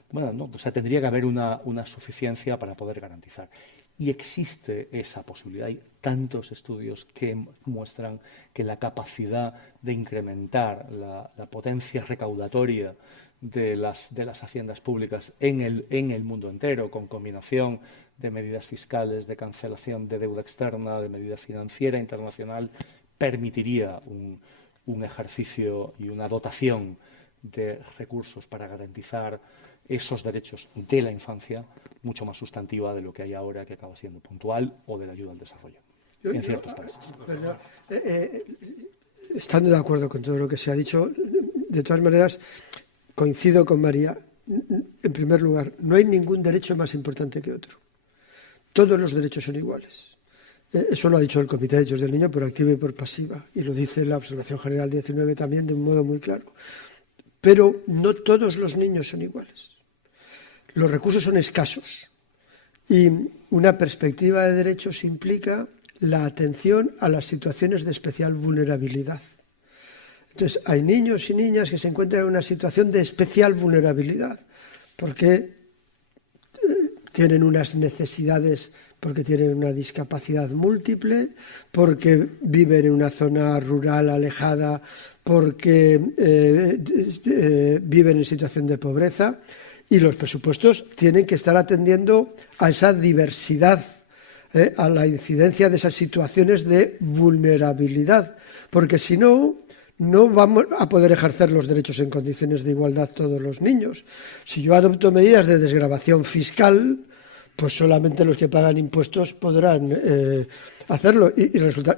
bueno, no, o sea, tendría que haber una suficiencia para poder garantizar. Y existe esa posibilidad. Hay tantos estudios que muestran que la capacidad de incrementar la potencia recaudatoria de las haciendas públicas en el mundo entero, con combinación de medidas fiscales, de cancelación de deuda externa, de medida financiera internacional, permitiría un ejercicio y una dotación de recursos para garantizar esos derechos de la infancia mucho más sustantiva de lo que hay ahora, que acaba siendo puntual, o de la ayuda al desarrollo en ciertos países. Estando de acuerdo con todo lo que se ha dicho, de todas maneras, coincido con María. En primer lugar, no hay ningún derecho más importante que otro. Todos los derechos son iguales. Eso lo ha dicho el Comité de Derechos del Niño por activa y por pasiva, y lo dice la Observación General 19 también de un modo muy claro. Pero no todos los niños son iguales. Los recursos son escasos y una perspectiva de derechos implica la atención a las situaciones de especial vulnerabilidad. Entonces, hay niños y niñas que se encuentran en una situación de especial vulnerabilidad porque tienen unas necesidades, porque tienen una discapacidad múltiple, porque viven en una zona rural alejada, porque viven en situación de pobreza, y los presupuestos tienen que estar atendiendo a esa diversidad, a la incidencia de esas situaciones de vulnerabilidad, porque si no, no vamos a poder ejercer los derechos en condiciones de igualdad todos los niños. Si yo adopto medidas de desgravación fiscal, pues solamente los que pagan impuestos podrán hacerlo, y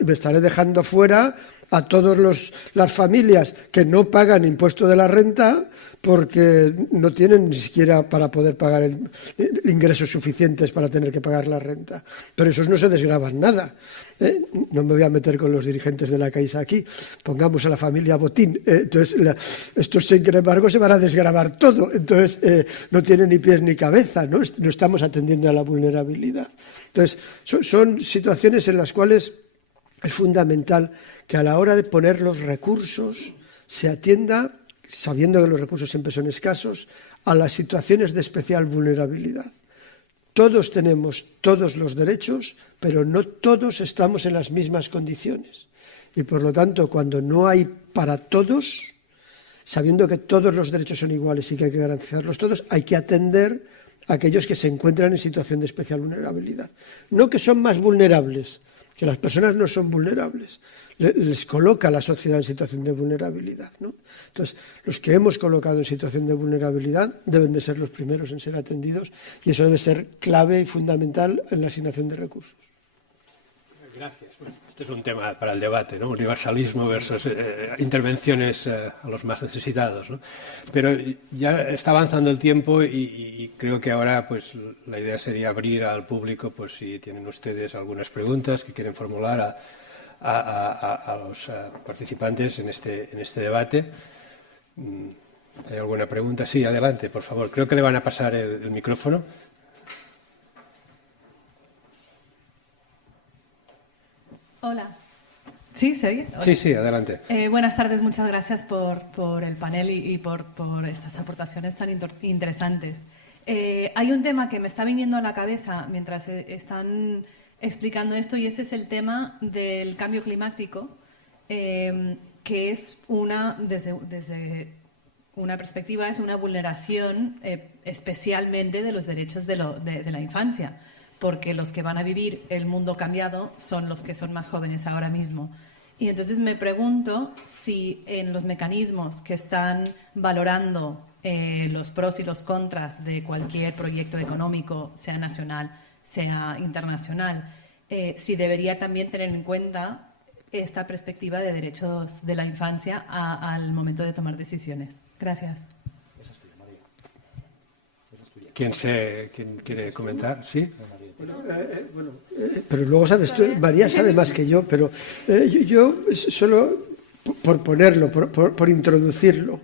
me estaré dejando fuera a todas las familias que no pagan impuesto de la renta porque no tienen ni siquiera para poder pagar ingresos suficientes para tener que pagar la renta. Pero esos no se desgravan nada. No me voy a meter con los dirigentes de la Caixa aquí. Pongamos a la familia Botín. Entonces, estos, sin embargo, se van a desgravar todo. Entonces, no tienen ni pies ni cabeza, ¿no? No estamos atendiendo a la vulnerabilidad. Entonces, son situaciones en las cuales es fundamental que a la hora de poner los recursos se atienda, sabiendo que los recursos siempre son escasos, a las situaciones de especial vulnerabilidad. Todos tenemos todos los derechos, pero no todos estamos en las mismas condiciones. Y por lo tanto, cuando no hay para todos, sabiendo que todos los derechos son iguales y que hay que garantizarlos todos, hay que atender a aquellos que se encuentran en situación de especial vulnerabilidad. No que son más vulnerables, que las personas no son vulnerables, les coloca la sociedad en situación de vulnerabilidad, ¿no? Entonces, los que hemos colocado en situación de vulnerabilidad deben de ser los primeros en ser atendidos, y eso debe ser clave y fundamental en la asignación de recursos. Gracias. Bueno, este es un tema para el debate, ¿no? Universalismo versus intervenciones a los más necesitados, ¿no? Pero ya está avanzando el tiempo y creo que ahora pues la idea sería abrir al público, pues si tienen ustedes algunas preguntas que quieren formular a los participantes en este debate. ¿Hay alguna pregunta? Sí, adelante, por favor. Creo que le van a pasar el micrófono. Hola. ¿Sí? ¿Se oye? Hola. Sí, adelante. Buenas tardes, muchas gracias por el panel y por estas aportaciones tan interesantes. Hay un tema que me está viniendo a la cabeza mientras están explicando esto, y ese es el tema del cambio climático, que es desde una perspectiva, es una vulneración especialmente de los derechos de la infancia, porque los que van a vivir el mundo cambiado son los que son más jóvenes ahora mismo. Y entonces me pregunto si en los mecanismos que están valorando los pros y los contras de cualquier proyecto económico, sea nacional, sea internacional, si debería también tener en cuenta esta perspectiva de derechos de la infancia al momento de tomar decisiones. Gracias. ¿Quién quiere comentar? ¿Sí? Pero luego sabes tú, María sabe más que yo, pero yo solo por ponerlo, por introducirlo,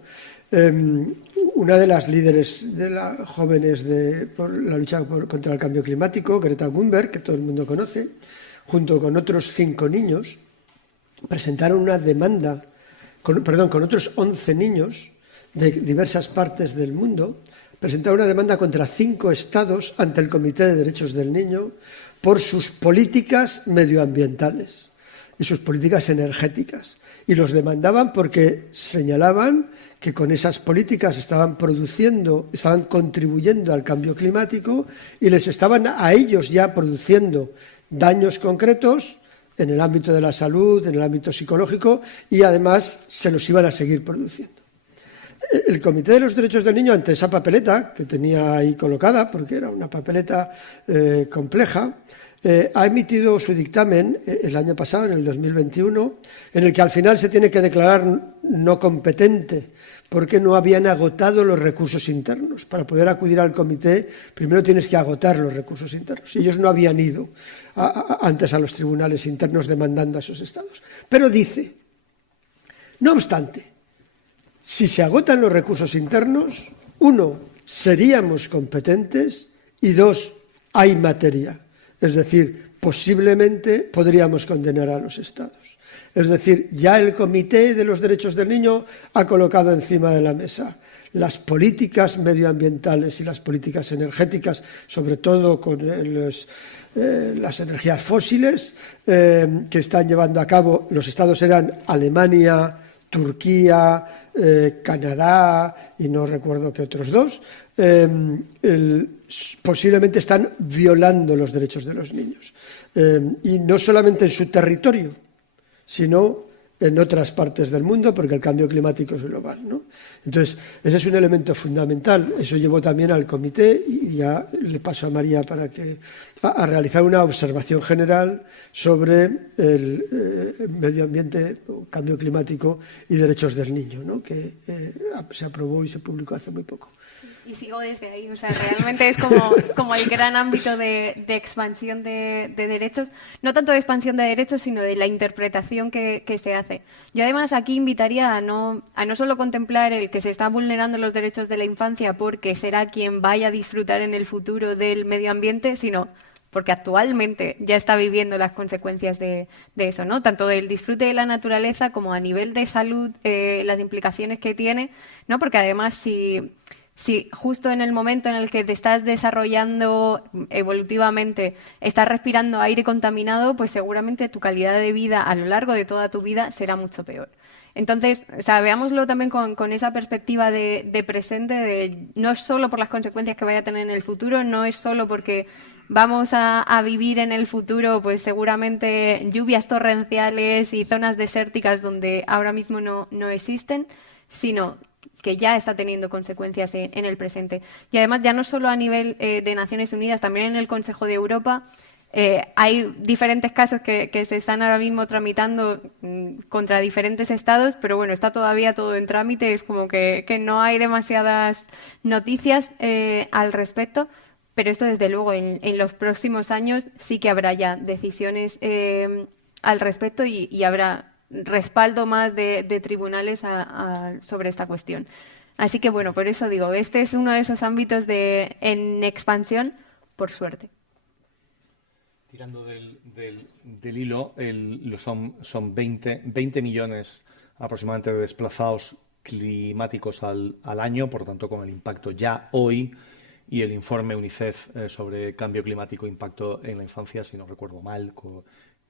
una de las líderes de las jóvenes por la lucha contra el cambio climático, Greta Thunberg, que todo el mundo conoce, junto con otros 5 niños, presentaron una demanda, con otros 11 niños de diversas partes del mundo, presentaron una demanda contra 5 estados ante el Comité de Derechos del Niño por sus políticas medioambientales y sus políticas energéticas. Y los demandaban porque señalaban que con esas políticas estaban contribuyendo al cambio climático y les estaban a ellos ya produciendo daños concretos en el ámbito de la salud, en el ámbito psicológico, y además se los iban a seguir produciendo. El Comité de los Derechos del Niño, ante esa papeleta que tenía ahí colocada, porque era una papeleta compleja, ha emitido su dictamen el año pasado, en el 2021, en el que al final se tiene que declarar no competente porque no habían agotado los recursos internos. Para poder acudir al comité, primero tienes que agotar los recursos internos. Y ellos no habían ido antes a los tribunales internos demandando a esos estados. Pero dice, no obstante, si se agotan los recursos internos, 1, seríamos competentes y 2, hay materia. Es decir, posiblemente podríamos condenar a los estados. Es decir, ya el Comité de los Derechos del Niño ha colocado encima de la mesa las políticas medioambientales y las políticas energéticas, sobre todo con las energías fósiles, que están llevando a cabo. Los estados eran Alemania, Turquía, Canadá y no recuerdo qué otros dos. Posiblemente están violando los derechos de los niños. Y no solamente en su territorio, sino en otras partes del mundo, porque el cambio climático es global, ¿no? Entonces, ese es un elemento fundamental. Eso llevó también al comité, y ya le paso a María para que a realizar una observación general sobre el medio ambiente, cambio climático y derechos del niño, ¿no? Que se aprobó y se publicó hace muy poco. Y sigo desde ahí, o sea, realmente es como el gran ámbito de expansión de derechos, no tanto de expansión de derechos, sino de la interpretación que se hace. Yo además aquí invitaría a no solo contemplar el que se están vulnerando los derechos de la infancia porque será quien vaya a disfrutar en el futuro del medio ambiente, sino porque actualmente ya está viviendo las consecuencias de eso, ¿no? Tanto del disfrute de la naturaleza como a nivel de salud, las implicaciones que tiene, ¿no? Porque además si justo en el momento en el que te estás desarrollando evolutivamente, estás respirando aire contaminado, pues seguramente tu calidad de vida a lo largo de toda tu vida será mucho peor. Entonces, o sea, veámoslo también con esa perspectiva de presente, no es solo por las consecuencias que vaya a tener en el futuro, no es solo porque vamos a vivir en el futuro, pues seguramente lluvias torrenciales y zonas desérticas donde ahora mismo no existen, sino que ya está teniendo consecuencias en el presente. Y además, ya no solo a nivel de Naciones Unidas, también en el Consejo de Europa hay diferentes casos que se están ahora mismo tramitando contra diferentes estados, pero bueno, está todavía todo en trámite, es como que no hay demasiadas noticias al respecto, pero esto desde luego en los próximos años sí que habrá ya decisiones al respecto y habrá respaldo más de tribunales sobre esta cuestión. Así que bueno, por eso digo, este es uno de esos ámbitos en expansión, por suerte. Tirando del hilo, son 20 millones aproximadamente de desplazados climáticos al año, por lo tanto con el impacto ya hoy, y el informe UNICEF sobre cambio climático, impacto en la infancia, si no recuerdo mal,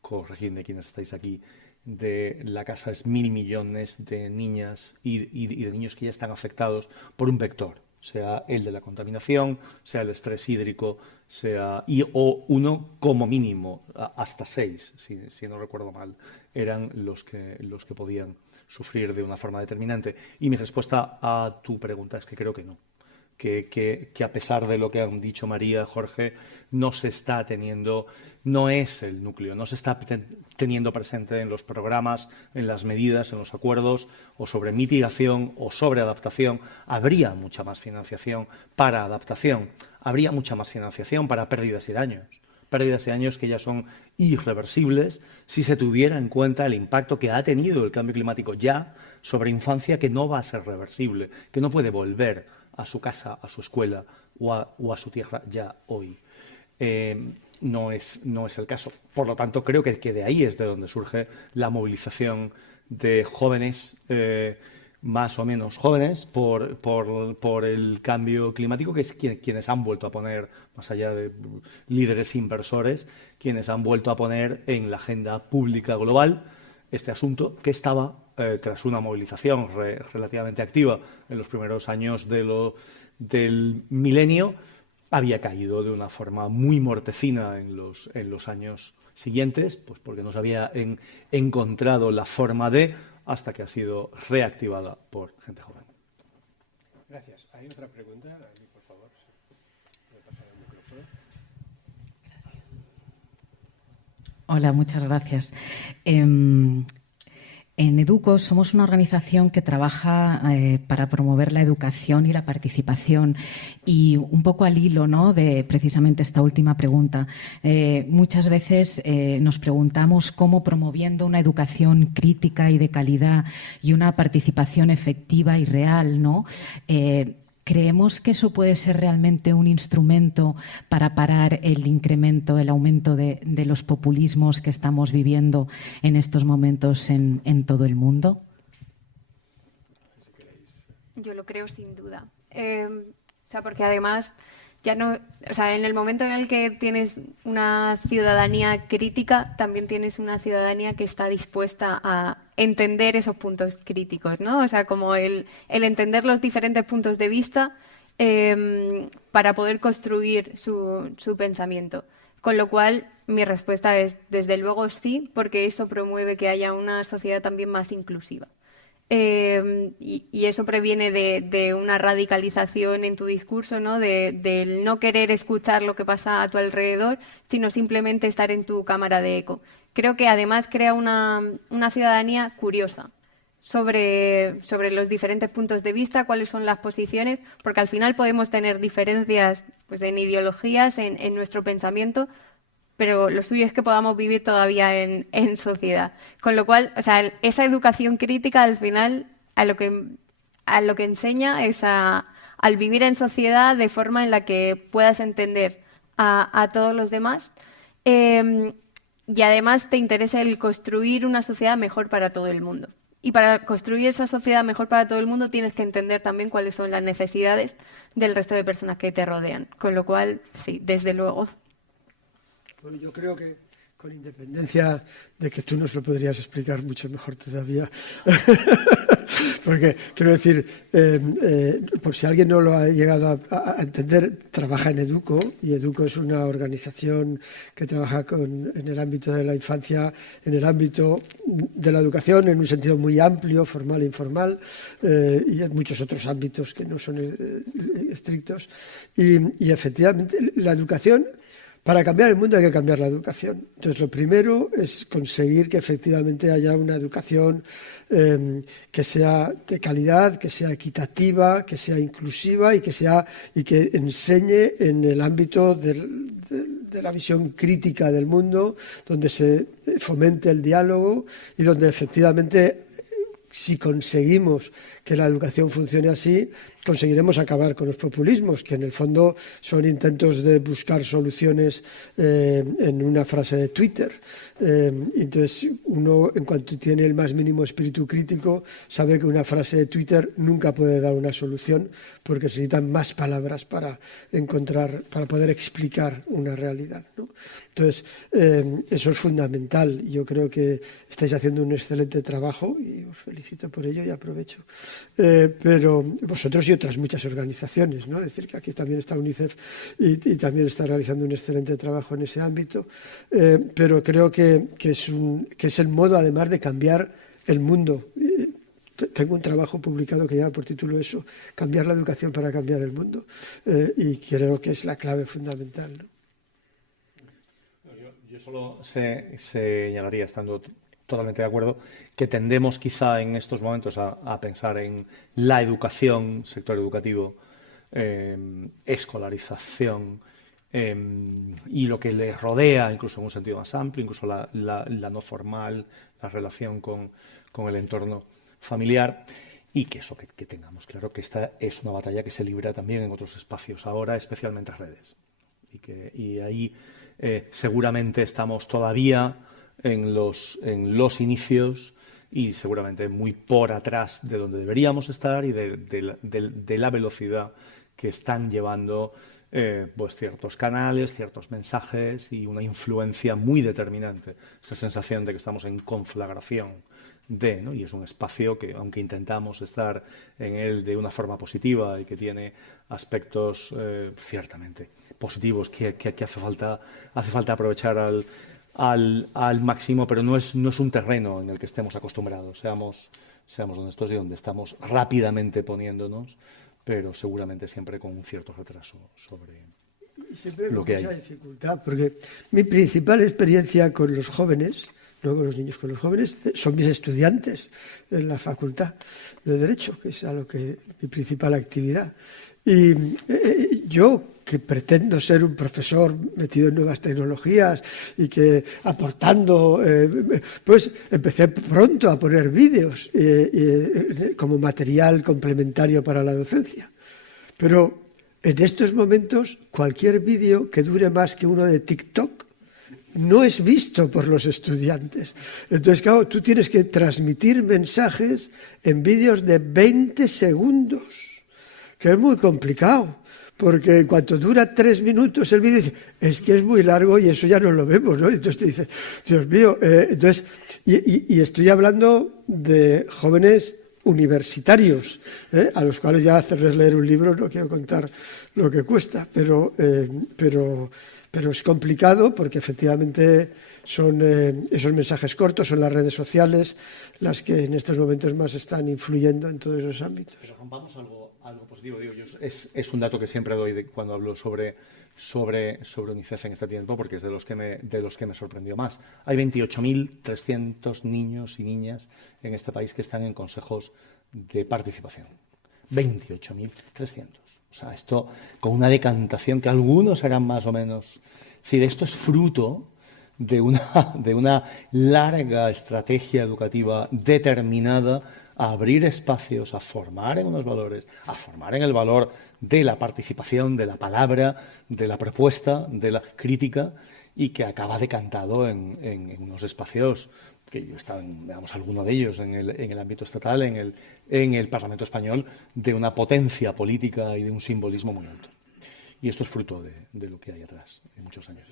corregidme quienes estáis aquí, de la casa es 1.000 millones de niñas y de niños que ya están afectados por un vector, sea el de la contaminación, sea el estrés hídrico, o uno como mínimo, hasta 6, si no recuerdo mal, eran los que podían sufrir de una forma determinante. Y mi respuesta a tu pregunta es que creo que no. Que a pesar de lo que han dicho María, Jorge, no se está teniendo, no es el núcleo, no se está teniendo presente en los programas, en las medidas, en los acuerdos, o sobre mitigación o sobre adaptación. Habría mucha más financiación para adaptación, habría mucha más financiación para pérdidas y daños que ya son irreversibles si se tuviera en cuenta el impacto que ha tenido el cambio climático ya sobre infancia, que no va a ser reversible, que no puede volver a su casa, a su escuela o a su tierra ya hoy. No es el caso. Por lo tanto, creo que de ahí es de donde surge la movilización de jóvenes, más o menos jóvenes, por el cambio climático, que es quienes han vuelto a poner, más allá de líderes inversores, quienes han vuelto a poner en la agenda pública global este asunto que estaba tras una movilización relativamente activa en los primeros años del milenio, había caído de una forma muy mortecina en los años siguientes, pues porque no se había encontrado la forma de, hasta que ha sido reactivada por gente joven. Gracias. ¿Hay otra pregunta? Ahí, por favor. ¿Me pasar el micrófono? Hola, muchas gracias. En Educo somos una organización que trabaja para promover la educación y la participación, y un poco al hilo, ¿no?, de precisamente esta última pregunta. Muchas veces nos preguntamos cómo, promoviendo una educación crítica y de calidad y una participación efectiva y real, ¿no?, ¿creemos que eso puede ser realmente un instrumento para parar el incremento, el aumento de los populismos que estamos viviendo en estos momentos en todo el mundo? Yo lo creo sin duda. Porque además ya no, en el momento en el que tienes una ciudadanía crítica, también tienes una ciudadanía que está dispuesta a entender esos puntos críticos, ¿no? Como el entender los diferentes puntos de vista para poder construir su pensamiento. Con lo cual, mi respuesta es, desde luego, sí, porque eso promueve que haya una sociedad también más inclusiva. Y eso previene de una radicalización en tu discurso, ¿no? Del no querer escuchar lo que pasa a tu alrededor, sino simplemente estar en tu cámara de eco. Creo que además crea una ciudadanía curiosa sobre los diferentes puntos de vista, cuáles son las posiciones, porque al final podemos tener diferencias, pues, en ideologías, en nuestro pensamiento, pero lo suyo es que podamos vivir todavía en sociedad. Con lo cual, esa educación crítica al final a lo que enseña es al vivir en sociedad de forma en la que puedas entender a todos los demás y además te interesa el construir una sociedad mejor para todo el mundo. Y para construir esa sociedad mejor para todo el mundo tienes que entender también cuáles son las necesidades del resto de personas que te rodean. Con lo cual, sí, desde luego. Bueno, yo creo que, con independencia de que tú nos lo podrías explicar mucho mejor todavía, porque quiero decir, por si alguien no lo ha llegado a entender, trabaja en Educo, y Educo es una organización que trabaja en el ámbito de la infancia, en el ámbito de la educación en un sentido muy amplio, formal e informal, y en muchos otros ámbitos que no son estrictos. Y efectivamente, la educación... Para cambiar el mundo hay que cambiar la educación. Entonces, lo primero es conseguir que efectivamente haya una educación que sea de calidad, que sea equitativa, que sea inclusiva y que enseñe en el ámbito de la visión crítica del mundo, donde se fomente el diálogo y donde efectivamente, si conseguimos que la educación funcione así, conseguiremos acabar con los populismos, que en el fondo son intentos de buscar soluciones en una frase de Twitter. Entonces, uno, en cuanto tiene el más mínimo espíritu crítico, sabe que una frase de Twitter nunca puede dar una solución, porque se necesitan más palabras para poder explicar una realidad, ¿no? Entonces, eso es fundamental. Yo creo que estáis haciendo un excelente trabajo y os felicito por ello y aprovecho. Pero vosotros y otras muchas organizaciones, ¿no? Es decir, que aquí también está UNICEF y también está realizando un excelente trabajo en ese ámbito, pero creo que es el modo, además, de cambiar el mundo. Tengo un trabajo publicado que lleva por título eso, cambiar la educación para cambiar el mundo, y creo que es la clave fundamental, ¿no? Yo solo señalaría, estando totalmente de acuerdo, que tendemos quizá en estos momentos a pensar en la educación, sector educativo, escolarización y lo que le rodea, incluso en un sentido más amplio, incluso la no formal, la relación con el entorno familiar, y que eso que tengamos claro que esta es una batalla que se libra también en otros espacios ahora, especialmente en redes, y ahí seguramente estamos todavía en los inicios y seguramente muy por atrás de donde deberíamos estar y de la velocidad que están llevando pues ciertos canales, ciertos mensajes y una influencia muy determinante. Esa sensación de que estamos en conflagración ¿no? Y es un espacio que, aunque intentamos estar en él de una forma positiva y que tiene aspectos ciertamente positivos que hace falta aprovechar al máximo, pero no es un terreno en el que estemos acostumbrados. Seamos honestos y donde estamos rápidamente poniéndonos, pero seguramente siempre con un cierto retraso sobre siempre lo que hay. Mucha dificultad, porque mi principal experiencia con los jóvenes, no con los niños, con los jóvenes, son mis estudiantes en la Facultad de Derecho, que es mi principal actividad. Y yo, que pretendo ser un profesor metido en nuevas tecnologías y que aportando, pues empecé pronto a poner vídeos como material complementario para la docencia. Pero en estos momentos, cualquier vídeo que dure más que uno de TikTok no es visto por los estudiantes. Entonces, claro, tú tienes que transmitir mensajes en vídeos de 20 segundos, que es muy complicado, porque en cuanto dura 3 minutos el vídeo, dice, es que es muy largo y eso ya no lo vemos, ¿no? Entonces te dice, Dios mío, y estoy hablando de jóvenes universitarios, a los cuales ya hacerles leer un libro no quiero contar lo que cuesta, pero es complicado porque efectivamente son esos mensajes cortos, son las redes sociales las que en estos momentos más están influyendo en todos esos ámbitos. Pero rompamos algo positivo, digo yo. Es un dato que siempre doy cuando hablo sobre UNICEF en este tiempo, porque es de los que me sorprendió más. Hay 28.300 niños y niñas en este país que están en consejos de participación. 28.300. O sea, esto con una decantación que algunos harán más o menos. Es decir, esto es fruto de una larga estrategia educativa determinada a abrir espacios, a formar en unos valores, a formar en el valor de la participación, de la palabra, de la propuesta, de la crítica, y que acaba decantado en unos espacios que yo he estado en, digamos, alguno de ellos en el ámbito estatal, en el Parlamento español, de una potencia política y de un simbolismo muy alto. Y esto es fruto de lo que hay atrás, de muchos años.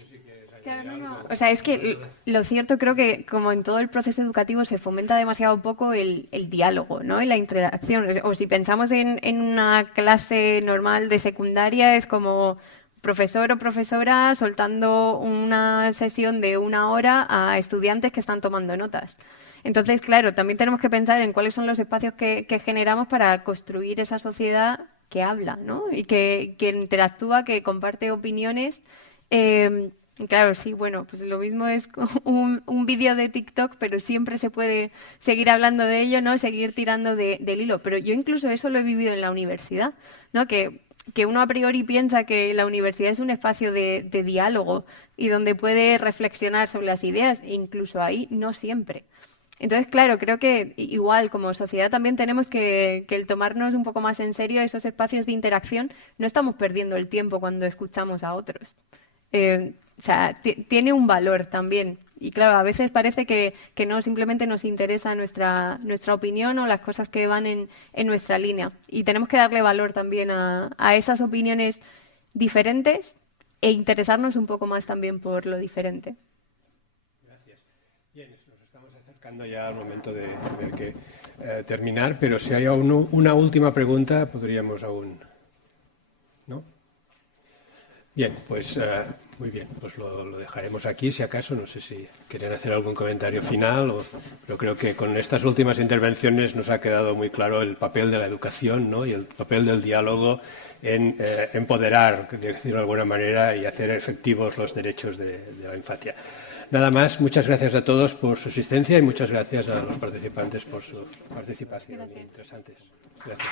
Claro, no. O sea, es que lo cierto creo que como en todo el proceso educativo se fomenta demasiado poco el diálogo, ¿no? Y la interacción. O si pensamos en una clase normal de secundaria, es como profesor o profesora soltando una sesión de 1 hora a estudiantes que están tomando notas. Entonces, claro, también tenemos que pensar en cuáles son los espacios que generamos para construir esa sociedad que habla, ¿no? Y que interactúa, que comparte opiniones. Claro, sí, bueno, pues lo mismo es un vídeo de TikTok, pero siempre se puede seguir hablando de ello, ¿no? Seguir tirando del hilo. Pero yo incluso eso lo he vivido en la universidad, ¿no? Que uno a priori piensa que la universidad es un espacio de diálogo y donde puede reflexionar sobre las ideas, e incluso ahí no siempre. Entonces, claro, creo que igual como sociedad también tenemos que el tomarnos un poco más en serio esos espacios de interacción. No estamos perdiendo el tiempo cuando escuchamos a otros. O sea, tiene un valor también. Y claro, a veces parece que no simplemente nos interesa nuestra opinión o las cosas que van en nuestra línea. Y tenemos que darle valor también a esas opiniones diferentes e interesarnos un poco más también por lo diferente. Gracias. Bien, nos estamos acercando ya al momento de tener que terminar, pero si hay aún una última pregunta, podríamos aún... ¿No? Bien, pues muy bien, pues lo dejaremos aquí, si acaso, no sé si quieren hacer algún comentario final, pero creo que con estas últimas intervenciones nos ha quedado muy claro el papel de la educación, ¿no? Y el papel del diálogo en empoderar, de decirlo de alguna manera, y hacer efectivos los derechos de la infancia. Nada más, muchas gracias a todos por su asistencia y muchas gracias a los participantes por su participación. Interesantes. Gracias.